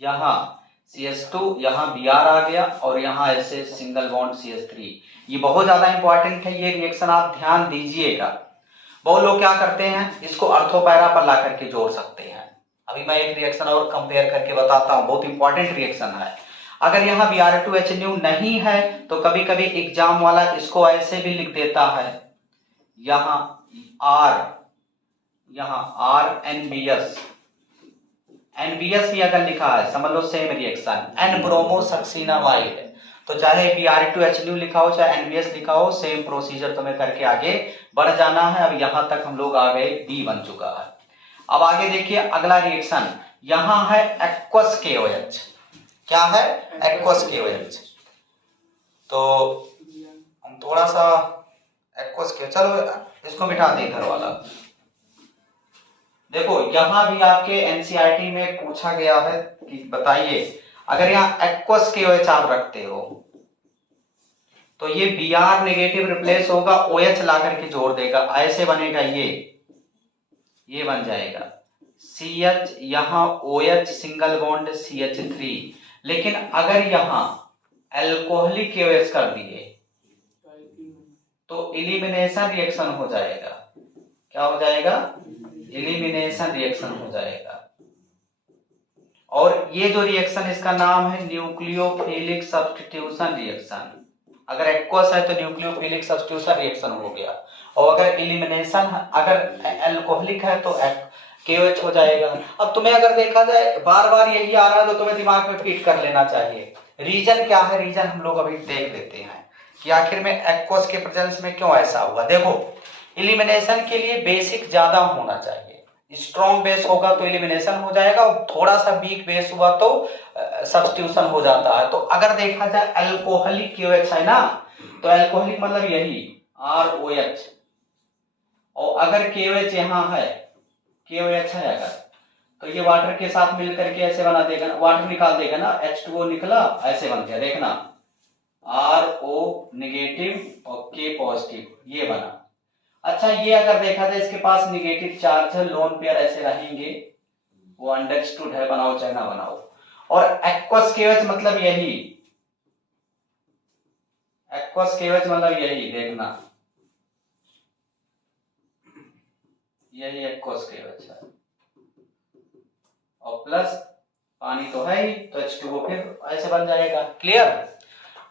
यहाँ CH2, यहाँ Br आ गया और यहाँ ऐसे सिंगल बॉन्ड CH3। ये बहुत ज्यादा इंपॉर्टेंट है, ये रिएक्शन आप ध्यान दीजिएगा। बहुत लोग क्या करते हैं, इसको अर्थो पैरा पर ला करके जोड़ सकते हैं। अभी मैं एक रिएक्शन और कंपेयर करके बताता हूँ, बहुत इंपॉर्टेंट रिएक्शन है। अगर यहाँ Br2HNU नहीं है तो कभी कभी एग्जाम वाला इसको ऐसे भी लिख देता है, यहाँ RNBS, NBS भी अगर लिखा है समझ लो सेम रिएक्शन, N ब्रोमोसक्सिनामाइड। तो चाहे Br2HNU लिखा हो चाहे NBS लिखा हो, सेम प्रोसीजर तुम्हें करके आगे बढ़ जाना है। अब यहाँ तक हम लोग आ गए, B बन चुका है। अब आगे देखिए अगला रिएक्शन, यहाँ है एक्वस KOH। क्या है? Aqueous KOH। तो हम थोड़ा सा एक्वस के, चलो इसको मिटा दें इधर वाला। देखो यहाँ भी आपके NCERT में पूछा गया है कि बताइए अगर यहाँ एक्वस KOH आप रखते हो तो ये Br नेगेटिव रिप्लेस होगा, OH ला करके जोड़ देगा, ऐसे बनेगा, ये बन जाएगा CH, यहाँ OH सिंगल बॉन्ड CH3। लेकिन अगर यहाँ अल्कोहलिक KOH कर दिए तो एलिमिनेशन रिएक्शन हो जाएगा। क्या हो जाएगा? एलिमिनेशन रिएक्शन हो जाएगा। और ये जो रिएक्शन इसका नाम है न्यूक्लियोफिलिक सब्स्टिट्यूशन रिएक्शन। अगर एक्वस है तो न्यूक्लियोफिलिक सब्स्टिट्यूशन रिएक्शन हो गया, और अगर एलिमिनेशन, अगर अल्कोहलिक है तो KOH हो जाएगा। अब तुम्हें अगर देखा जाए बार बार यही आ रहा है तो तुम्हें दिमाग में फिट कर लेना चाहिए रीजन क्या है। रीजन हम लोग अभी देख लेते हैं कि आखिर में एक्वस के प्रेजेंस में क्यों ऐसा हुआ। देखो एलिमिनेशन के लिए बेसिक ज्यादा होना चाहिए, स्ट्रॉन्ग बेस होगा तो एलिमिनेशन हो जाएगा, और थोड़ा सा वीक बेस हुआ तो सब्स्टिट्यूशन हो जाता है। तो अगर देखा जाए अल्कोहलिक KOH है ना, तो अल्कोहलिक मतलब यही ROH, और अगर KOH यहाँ है, KOH है अगर, तो ये वाटर के साथ मिल करके ऐसे बना देगा, वाटर निकाल देगा ना, H2O निकला, ऐसे बन गया, देखना RO नेगेटिव और K पॉजिटिव, ये बना। अच्छा ये अगर देखा जाए इसके पास नेगेटिव चार्ज है, लोन पेयर ऐसे रहेंगे, वो अंडरस्टूड है, बनाओ चाहे ना बनाओ। और एक्वस KOH मतलब यही, एक्वस KOH मतलब यही, देखना यही एक्वस KOH है, और प्लस पानी तो है ही, तो H2O फिर ऐसे बन जाएगा। क्लियर?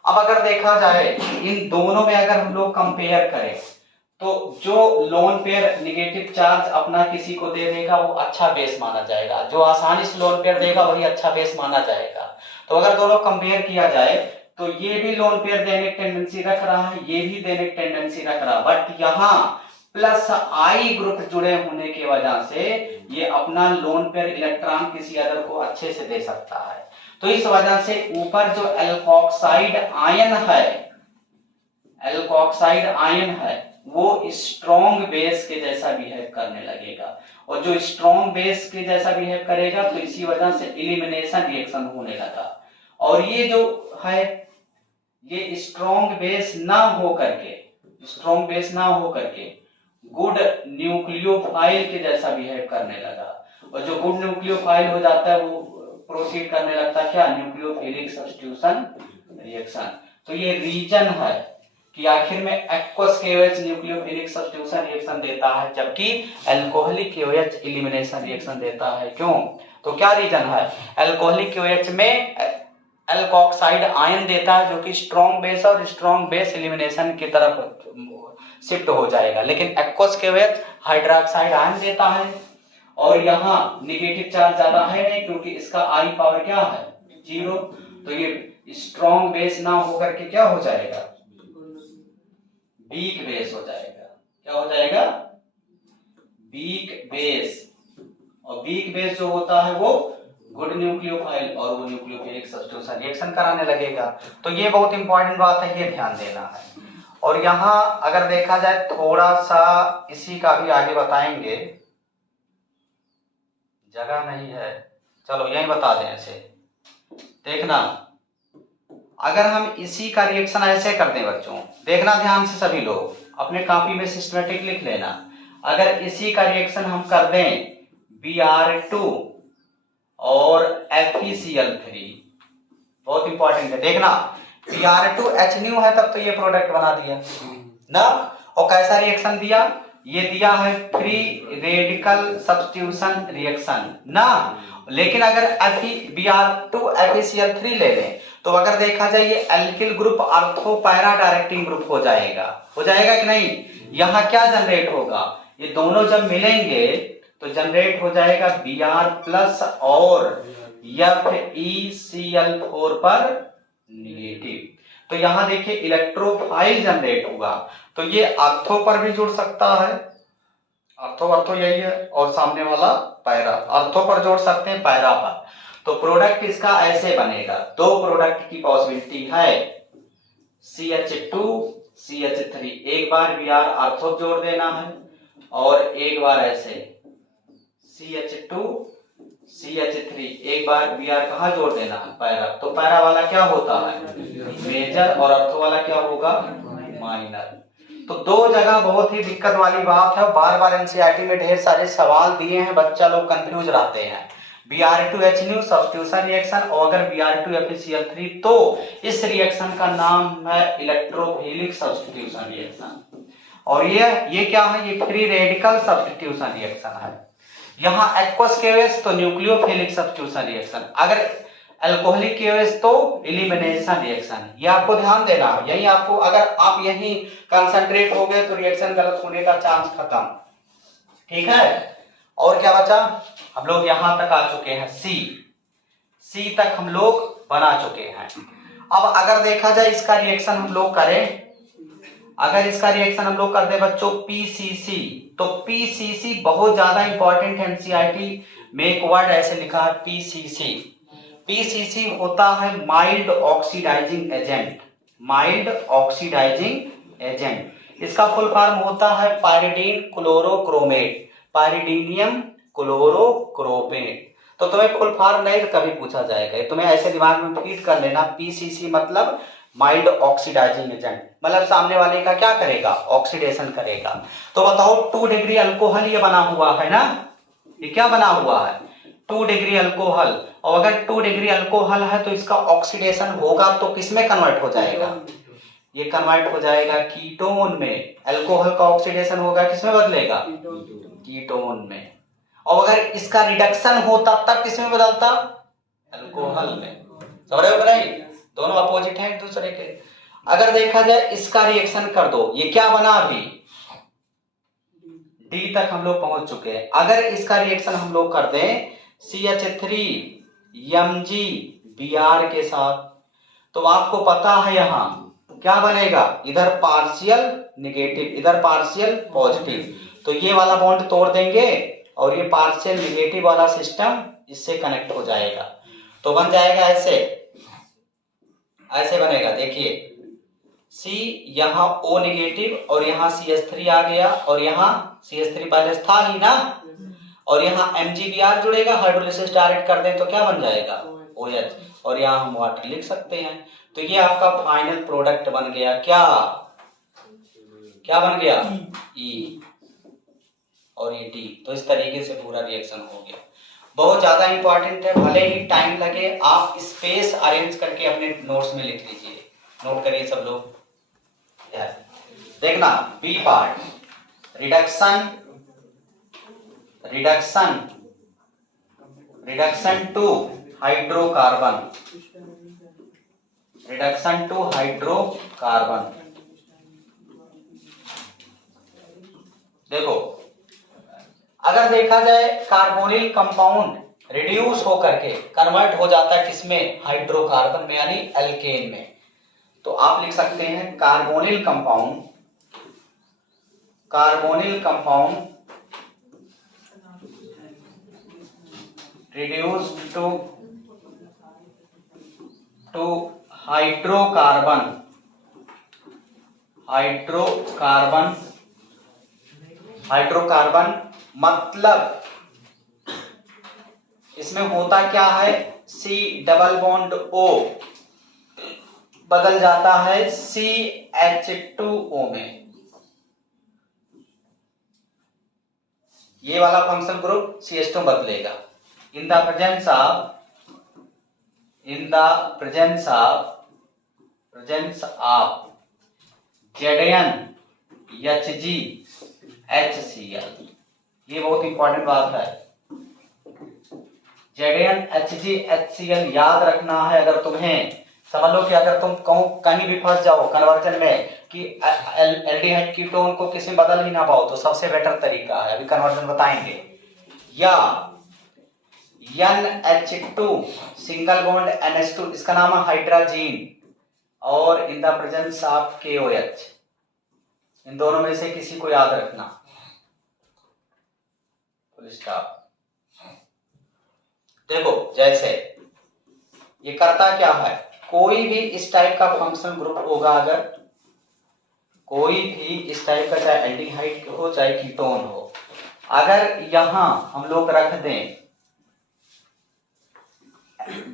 अब अगर देखा जाए इन दोनों में अगर हम लोग कंपेयर करें तो जो लोन पेयर नेगेटिव चार्ज अपना किसी को दे देगा वो अच्छा बेस माना जाएगा, जो आसानी से लोन पेयर देगा वही अच्छा बेस माना जाएगा। तो अगर दोनों कंपेयर किया जाए तो ये भी लोन पेयर देने की टेंडेंसी रख रहा है, ये भी देने की टेंडेंसी रख रहा है, बट यहाँ प्लस आई ग्रुप जुड़े होने की वजह से ये अपना लोन पेयर इलेक्ट्रॉन किसी अदर को अच्छे से दे सकता है। तो इस वजह से ऊपर जो एल्कोक्साइड आयन है, एल्कोक्साइड आयन है, वो स्ट्रॉन्ग बेस के जैसा बिहेव करने लगेगा, और जो स्ट्रॉन्ग बेस के जैसा बिहेव करेगा तो इसी वजह से एलिमिनेशन रिएक्शन होने लगा। और ये जो है ये स्ट्रॉन्ग बेस ना हो करके, स्ट्रॉन्ग बेस ना हो करके गुड न्यूक्लियोफाइल के जैसा बिहेव करने लगा, और जो गुड न्यूक्लियोफाइल हो जाता है वो प्रोसीड करने लगता है क्या? Nucleophilic substitution reaction. तो ये रीजन है कि आखिर में aqueous KOH nucleophilic substitution reaction देता है, जबकि अल्कोहलिक KOH एलिमिनेशन रिएक्शन देता है। क्यों? तो क्या रीजन है? अल्कोहलिक KOH में एल्कोक्साइड आयन देता है जो कि स्ट्रॉन्ग बेस, और स्ट्रॉन्ग बेस एलिमिनेशन की तरफ शिफ्ट हो जाएगा, लेकिन एक्वस KOH हाइड्रोक्साइड आयन देता है, और यहाँ नेगेटिव चार्ज ज्यादा है नहीं क्योंकि इसका I पावर क्या है? 0। तो ये स्ट्रॉन्ग बेस ना होकर के क्या हो जाएगा? वीक बेस हो जाएगा। क्या हो जाएगा? Weak base. और वीक बेस जो होता है वो गुड न्यूक्लियोफाइल, और वो न्यूक्लियोफिलिक सब्स्टिट्यूशन रिएक्शन कराने लगेगा। तो ये बहुत इंपॉर्टेंट बात है, ये ध्यान देना है। और यहाँ अगर देखा जाए थोड़ा सा इसी का भी आगे बताएंगे, जगह नहीं है, चलो यही बता दें ऐसे। देखना, अगर हम इसी का रिएक्शन ऐसे कर दें बच्चों, देखना ध्यान से सभी लोग, अपने कॉपी में सिस्टमेटिक लिख लेना। अगर इसी का रिएक्शन हम कर दें Br2 और FeCl3, बहुत इंपॉर्टेंट है, देखना Br2 H है तब तो ये प्रोडक्ट बना दिया ना। और कैसा रिएक्शन दिया, ये दिया है फ्री रेडिकल सब्स्टिट्यूशन रिएक्शन ना। लेकिन अगर Br2 FeCl3 ले लें तो अगर देखा जाए ये alkyl group ortho para directing group हो जाएगा कि नहीं। यहाँ क्या जनरेट होगा, ये दोनों जब मिलेंगे तो जनरेट हो जाएगा Br+ और FeCl4 पर निगेटिव। तो यहां देखिए इलेक्ट्रोफाइल जनरेट हुआ, तो ये ऑर्थो पर भी जुड़ सकता है, ऑर्थो यही है, और सामने वाला पैरा, ऑर्थो पर जोड़ सकते हैं पैरा पर। तो प्रोडक्ट इसका ऐसे बनेगा, दो प्रोडक्ट की पॉसिबिलिटी है, CH2 CH3, एक बार Br ऑर्थो जोड़ देना है और एक बार ऐसे CH2 CH3, एक बार Br कहाँ जोड़ देना है पैरा। तो पैरा वाला क्या होता है मेजर और ऑर्थो वाला क्या होगा माइनर। तो दो जगह बहुत ही दिक्कत वाली बात है, बार बार एनसीईआरटी में ढेर सारे सवाल दिए हैं, बच्चा लोग कंफ्यूज रहते हैं। Br2HNO सब्स्टिट्यूशन रिएक्शन, और अगर Br2 FeCl3 तो इस रिएक्शन का नाम है इलेक्ट्रोफिलिक सब्स्टिट्यूशन रिएक्शन। और ये क्या है, ये फ्री रेडिकल सब्स्टिट्यूशन रिएक्शन है। यहाँ एक्वस केस तो न्यूक्लियोफिलिक सब्स्टिट्यूशन रिएक्शन, अगर अल्कोहलिक केस तो एलिमिनेशन रिएक्शन। ये आपको ध्यान देना, यही आपको, अगर आप यही कंसंट्रेट हो गए तो रिएक्शन गलत होने का चांस खत्म, ठीक है। और क्या बचा, हम लोग यहां तक आ चुके हैं, सी तक हम लोग बना चुके हैं। अब अगर देखा जाए इसका रिएक्शन हम लोग करें, अगर इसका रिएक्शन हम लोग कर दे बच्चों PCC, तो PCC बहुत ज्यादा इंपॉर्टेंट है, एनसीईआरटी में एक वर्ड ऐसे लिखा है PCC। PCC होता है mild oxidising agent, mild oxidising agent. इसका फुल फॉर्म होता है पायरिडीन क्लोरोक्रोमेट, पायरिडीनियम क्लोरोक्रोमेट। तो तुम्हें फुल फॉर्म नहीं कभी पूछा जाएगा, तुम्हें ऐसे दिमाग में फीड कर लेना, PCC मतलब माइल्ड ऑक्सीडाइजिंग एजेंट, मतलब सामने वाले का क्या करेगा ऑक्सीडेशन करेगा। तो बताओ 2 डिग्री अल्कोहल ये बना हुआ है ना, ये क्या बना हुआ है 2 डिग्री अल्कोहल, और अगर 2 डिग्री अल्कोहल है तो इसका ऑक्सीडेशन होगा तो किसमें कन्वर्ट हो जाएगा, ये कन्वर्ट हो जाएगा कीटोन में। अल्कोहल का ऑक्सीडेशन होगा किसमें बदलेगा कीटोन में, और अगर इसका रिडक्शन होता तब किसमें बदलता अल्कोहल में। समझ रहे हो नहीं, दोनों अपोजिट हैं एक दूसरे के। अगर देखा जाए इसका रिएक्शन कर दो, ये क्या बना अभी डी तक हम लोग पहुंच चुके हैं। अगर इसका रिएक्शन हम लोग कर दें CH3 MgBr के साथ, तो आपको पता है यहां क्या बनेगा, इधर पार्शियल निगेटिव इधर पार्शियल पॉजिटिव, तो ये वाला बॉन्ड तोड़ देंगे और ये पार्शियल निगेटिव वाला सिस्टम इससे कनेक्ट हो जाएगा। तो बन जाएगा ऐसे बनेगा, देखिए C यहाँ O निगेटिव और यहाँ CH3 आ गया, और यहाँ CH3 पहले था ही ना, और यहाँ MgBr जुड़ेगा, हाइड्रोलिसिस डायरेक्ट कर दें तो क्या बन जाएगा OH, और यहाँ हम वाटर लिख सकते हैं। तो ये आपका फाइनल प्रोडक्ट बन गया, क्या बन गया E और ये D। तो इस तरीके से पूरा रिएक्शन हो गया, बहुत ज्यादा इंपॉर्टेंट है, भले ही टाइम लगे, आप स्पेस अरेंज करके अपने नोट्स में लिख लीजिए, नोट करिए सब लोग। देखना B part, reduction to hydrocarbon, देखो अगर देखा जाए कार्बोनिल कंपाउंड रिड्यूस होकर के कन्वर्ट हो जाता है किसमें हाइड्रोकार्बन में यानी एल्केन में, तो आप लिख सकते हैं carbonyl compound reduce to hydrocarbon मतलब इसमें होता क्या है, सी डबल बॉन्ड O बदल जाता है CH2O में। ये वाला फंक्शनल ग्रुप CH2 बदलेगा in the presence of ZnHgHCl। ये बहुत इंपॉर्टेंट बात है। ZnHgHCl याद रखना है। अगर तुम्हें समझ लो कि अगर तुम कहीं भी फंस जाओ कन्वर्जन में कि एल्डिहाइड कीटोन को किसी में बदल ही ना पाओ, तो सबसे बेटर तरीका है, अभी कन्वर्जन बताएंगे, या NH2 सिंगल बॉन्ड NH2, इसका नाम है हाइड्राजीन, और in the presence of KOH, इन दोनों में से किसी को याद रखना। Full stop. देखो जैसे ये करता क्या है, कोई भी इस टाइप का फंक्शनल ग्रुप होगा, अगर कोई भी इस टाइप का, चाहे एल्डिहाइड हो चाहे कीटोन हो, अगर यहां हम लोग रख दें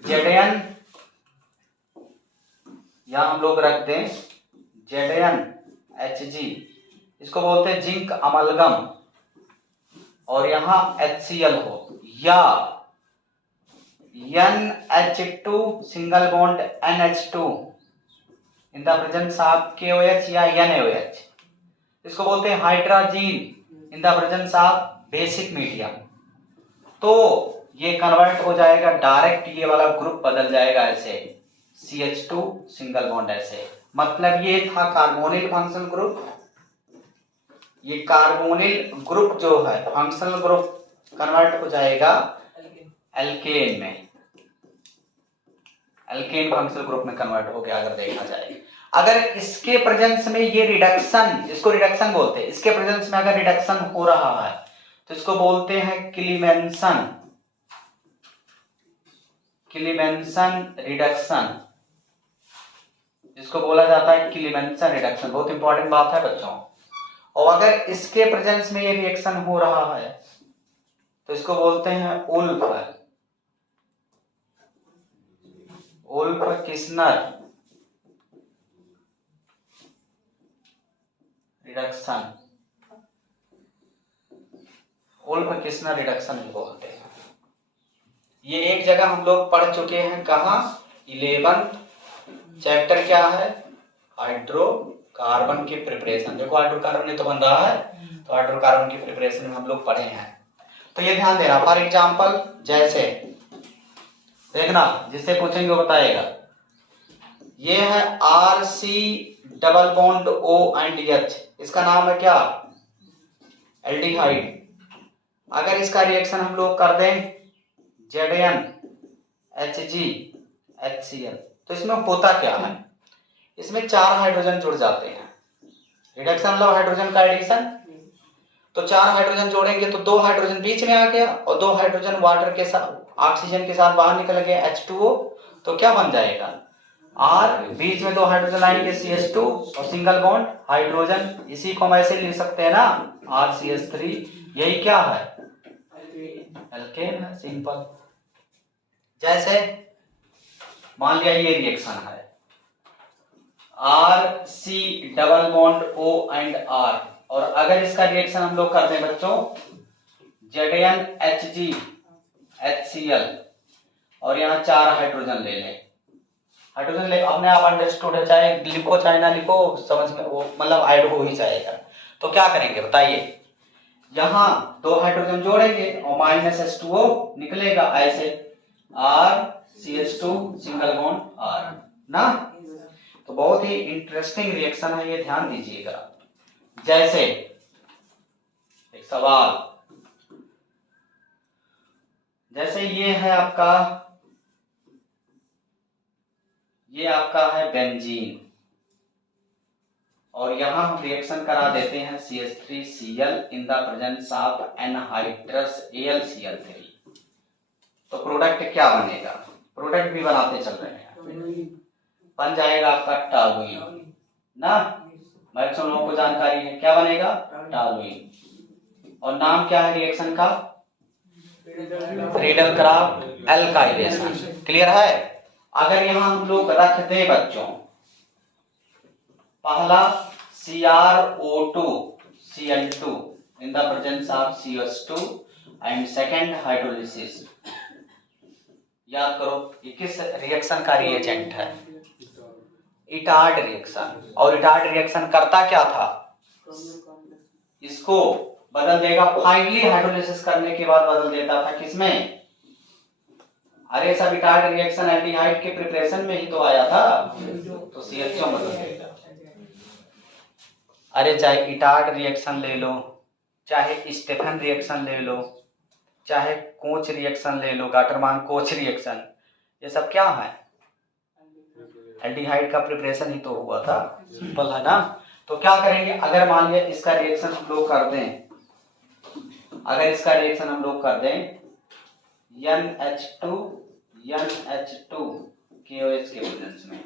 Zn, यहां हम लोग रख दें ZnHg, इसको बोलते हैं जिंक अमलगम, और यहां HCl हो, या NH2 single bond NH2 in the presence of KOH या NaOH, इसको बोलते हैं hydrazine in the presence of basic medium, तो ये कन्वर्ट हो जाएगा डायरेक्ट, ये वाला ग्रुप बदल जाएगा ऐसे CH2 सिंगल बॉन्ड ऐसे। मतलब ये था कार्बोनिल फंक्शनल ग्रुप। ये कार्बोनिल ग्रुप जो है फंक्शनल ग्रुप कन्वर्ट हो जाएगा एल्केन में, एल्केन फंक्शनल ग्रुप में कन्वर्ट हो गया। अगर देखा जाए, अगर इसके प्रेजेंस में ये रिडक्शन, इसको रिडक्शन बोलते हैं, इसके प्रेजेंस में अगर रिडक्शन हो रहा है तो इसको बोलते हैं क्लीमेंसन, क्लीमेंसन रिडक्शन, इसको बोला जाता है क्लीमेंसन रिडक्शन। बहुत इंपॉर्टेंट बात है बच्चों। और अगर इसके प्रेजेंस में ये रिएक्शन हो रहा है तो इसको बोलते हैं Wolff Kishner reduction, Wolff Kishner reduction बोलते हैं। ये एक जगह हम लोग पढ़ चुके हैं, कहा 11th चैप्टर क्या है, हाइड्रोकार्बन की प्रिपरेशन। देखो हाइड्रोकार्बन ये तो बन रहा है, तो हाइड्रोकार्बन की प्रिपरेशन में हम लोग पढ़े हैं, तो ये ध्यान देना। फॉर एग्जांपल जैसे देखना, जिससे पूछेंगे वो बताएगा। ये है RC double bond O and H, इसका नाम है क्या, एल्डिहाइड। अगर इसका रिएक्शन हम लोग कर दें ZnHgHCl, तो इसमें होता क्या है, इसमें 4 हाइड्रोजन जुड़ जाते हैं। रिडक्शन मतलब हाइड्रोजन का एडिशन, तो 4 हाइड्रोजन जोड़ेंगे तो 2 हाइड्रोजन बीच में आ गया, और 2 हाइड्रोजन वाटर के साथ, ऑक्सीजन के साथ बाहर निकल गया H2O, तो क्या बन जाएगा R, बीच में 2 हाइड्रोजन आएंगे CH2 और सिंगल बॉन्ड हाइड्रोजन, इसी को हम ऐसे लिख सकते हैं ना RCH3, यही क्या है, एल्केन है, सिंपल। जैसे मान लिया ये रिएक्शन है RC double bond O and R, और अगर इसका रिएक्शन हम लोग करते हैं बच्चों ZnHgHCl, और यहाँ 4 हाइड्रोजन ले लें, हाइड्रोजन ले, अपने आप अंडरस्टूड है, चाहे लिखो चाहे ना लिखो, समझ में वो मतलब ऐड हो ही जाएगा। तो क्या करेंगे बताइए, यहाँ 2 हाइड्रोजन जोड़ेंगे और -H2O निकलेगा ऐसे, RCH2 सिंगल बॉन्ड R ना। तो बहुत ही इंटरेस्टिंग रिएक्शन है, ये ध्यान दीजिएगा। जैसे एक सवाल, जैसे ये है आपका, ये आपका है बेंजीन, और यहां हम रिएक्शन करा देते हैं CH3Cl in the presence of anhydrous AlCl3, तो प्रोडक्ट क्या बनेगा, प्रोडक्ट भी बनाते चल रहे हैं, बन जाएगा आपका टॉलुइन ना। मैक्सिमम लोगों को जानकारी है क्या बनेगा, टॉलुइन। और नाम क्या है रिएक्शन का, फ्रीडल क्राफ्ट एल्काइलेशन। क्लियर है? अगर यहां हम लोग रख दें बच्चों, पहला CrO2 Cl2 in the presence of CH2 and second hydrolysis. याद करो ये किस रिएक्शन का रिएजेंट है? Etard reaction. और इटार्ड रिएक्शन करता क्या था? इसको बदल देगा, फाइनली हाइड्रोलिसिस करने के बाद बदल देता था किसमें? अरे सब इटार्ड रिएक्शन एल्डिहाइड के प्रिपरेशन में ही तो आया था, तो CHO बदल देगा। अरे चाहे इटार्ड रिएक्शन ले लो, चाहे स्टेफन रिएक्शन ले लो, चाहे कोच रिएक्शन ले लो, गाटरमान कोच रिएक्शन, ये सब क्या है? एल्डिहाइड का प्रिपरेशन ही तो हुआ था। सिंपल है ना? तो क्या करेंगे, अगर मान लिया इसका रिएक्शन हम लोग कर दें, अगर इसका रिएक्शन हम लोग कर दें NH2 KOH के प्रेजेंस में,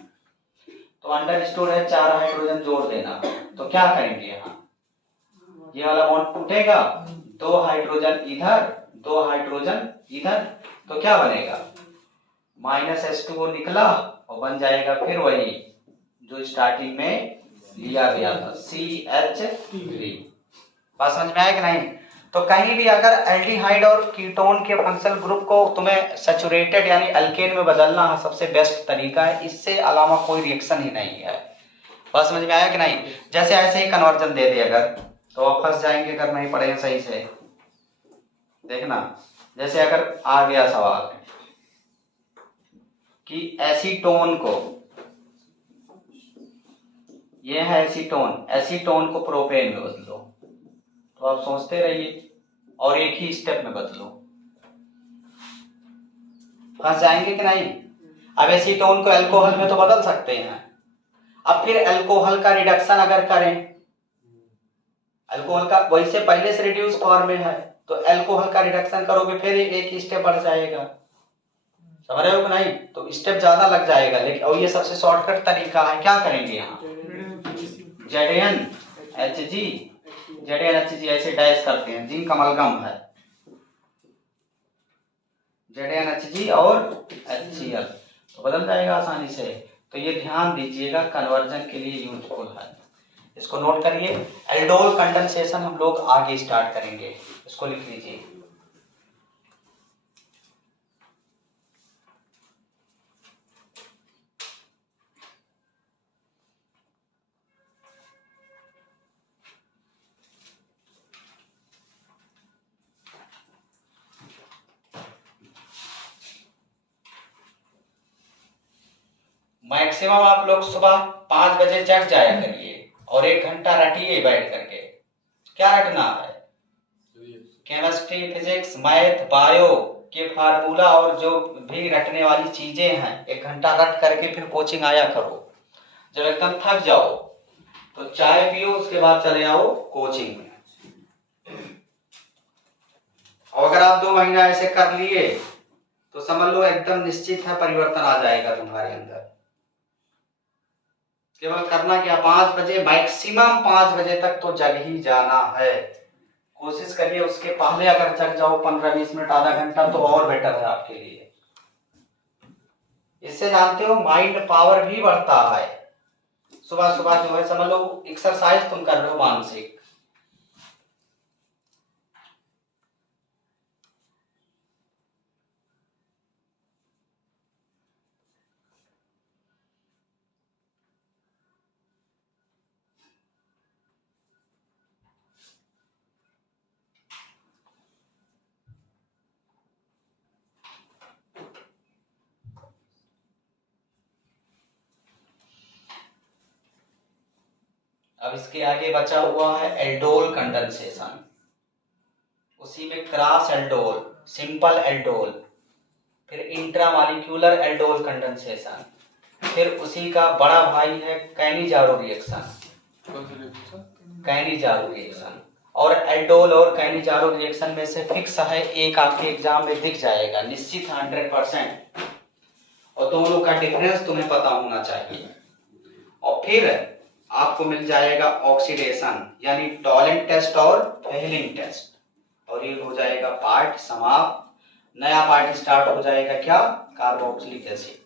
तो अंडरस्टूड है 4 हाइड्रोजन जोड़ देना। तो क्या करेंगे, यहाँ ये वाला बॉन्ड टूटेगा, 2 हाइड्रोजन इधर, 2 हाइड्रोजन इधर, तो क्या बनेगा? -H2O निकला और बन जाएगा फिर वही जो स्टार्टिंग में लिया गया था, CH3। बात समझ में आया कि नहीं? तो कहीं भी अगर एल्डिहाइड और कीटोन के फंक्शनल ग्रुप को तुम्हें सैचुरेटेड यानी अल्केन में बदलना है, सबसे बेस्ट तरीका है, इससे अलावा कोई रिएक्शन ही नहीं है। बात समझ में आया कि नहीं? जैसे ऐसे ही कन्वर्जन दे दे अगर, तो आप फंस जाएंगे, करना ही पड़ेगा सही से। देखना, जैसे अगर आ गया सवाल कि एसीटोन को, ये है एसीटोन, एसीटोन को प्रोपेन में बदलो, तो आप सोचते रहिए और एक ही स्टेप में बदलो, फंस जाएंगे कि नहीं? अब एसीटोन को अल्कोहल में तो बदल सकते हैं। अब फिर अल्कोहल का रिडक्शन अगर करें, अल्कोहल का वैसे पहले से रिड्यूस फॉर्म में है, तो अल्कोहल का रिडक्शन करोगे फिर एक ही स्टेप बढ़ जाएगा। समझ रहे हो कि नहीं? तो स्टेप ज्यादा लग जाएगा, लेकिन और ये सबसे शॉर्टकट तरीका है। क्या करेंगे, यहाँ ZnHG ऐसे डैश करते हैं, जिंक अमलगम है, ZnHG और HCl, तो बदल जाएगा आसानी से। तो ये ध्यान दीजिएगा, कन्वर्जन के लिए यूजफुल है, इसको नोट करिए। एल्डोल कंडेंसेशन हम लोग आगे स्टार्ट करेंगे, इसको लिख लीजिए। मैक्सिमम आप लोग सुबह 5 बजे जग जाया करिए और 1 घंटा रटिए बैठ करके। क्या रटना है? केमिस्ट्री, फिजिक्स, मैथ, बायो के फार्मूला और जो भी रटने वाली चीजें हैं, 1 घंटा रट करके फिर कोचिंग आया करो। जब एकदम थक जाओ तो चाय पियो, उसके बाद चले आओ कोचिंग में। और अगर आप 2 महीना ऐसे कर लिए तो समझ लो एकदम निश्चित है परिवर्तन आ जाएगा तुम्हारे अंदर। केवल करना क्या, 5 बजे, मैक्सिमम 5 बजे तक तो जग ही जाना है। कोशिश करिए उसके पहले अगर जग जाओ 15-20 मिनट, आधा घंटा, तो और बेटर है आपके लिए। इससे जानते हो माइंड पावर भी बढ़ता है। सुबह सुबह जो है समझ लो एक्सरसाइज तुम कर रहे हो मानसिक। अब इसके आगे बचा हुआ है एल्डोल कंडेंसेशन, उसी में क्रॉस एल्डोल, सिंपल एल्डोल, फिर इंट्रामॉलिक्यूलर एल्डोल कंडेंसेशन, फिर उसी का बड़ा भाई है कैनिजारो रिएक्शन। कैनिजारो रिएक्शन और एल्डोल और कैनिजारो रिएक्शन में से फिक्स है एक आपके एग्जाम में दिख जाएगा, निश्चित 100%, और दोनों का डिफरेंस तुम्हें पता होना चाहिए। और फिर आपको मिल जाएगा ऑक्सीडेशन यानी टॉलेंट टेस्ट और फेहलिंग टेस्ट, और ये हो जाएगा पार्ट समाप्त। नया पार्ट स्टार्ट हो जाएगा, क्या? Carboxylic acid.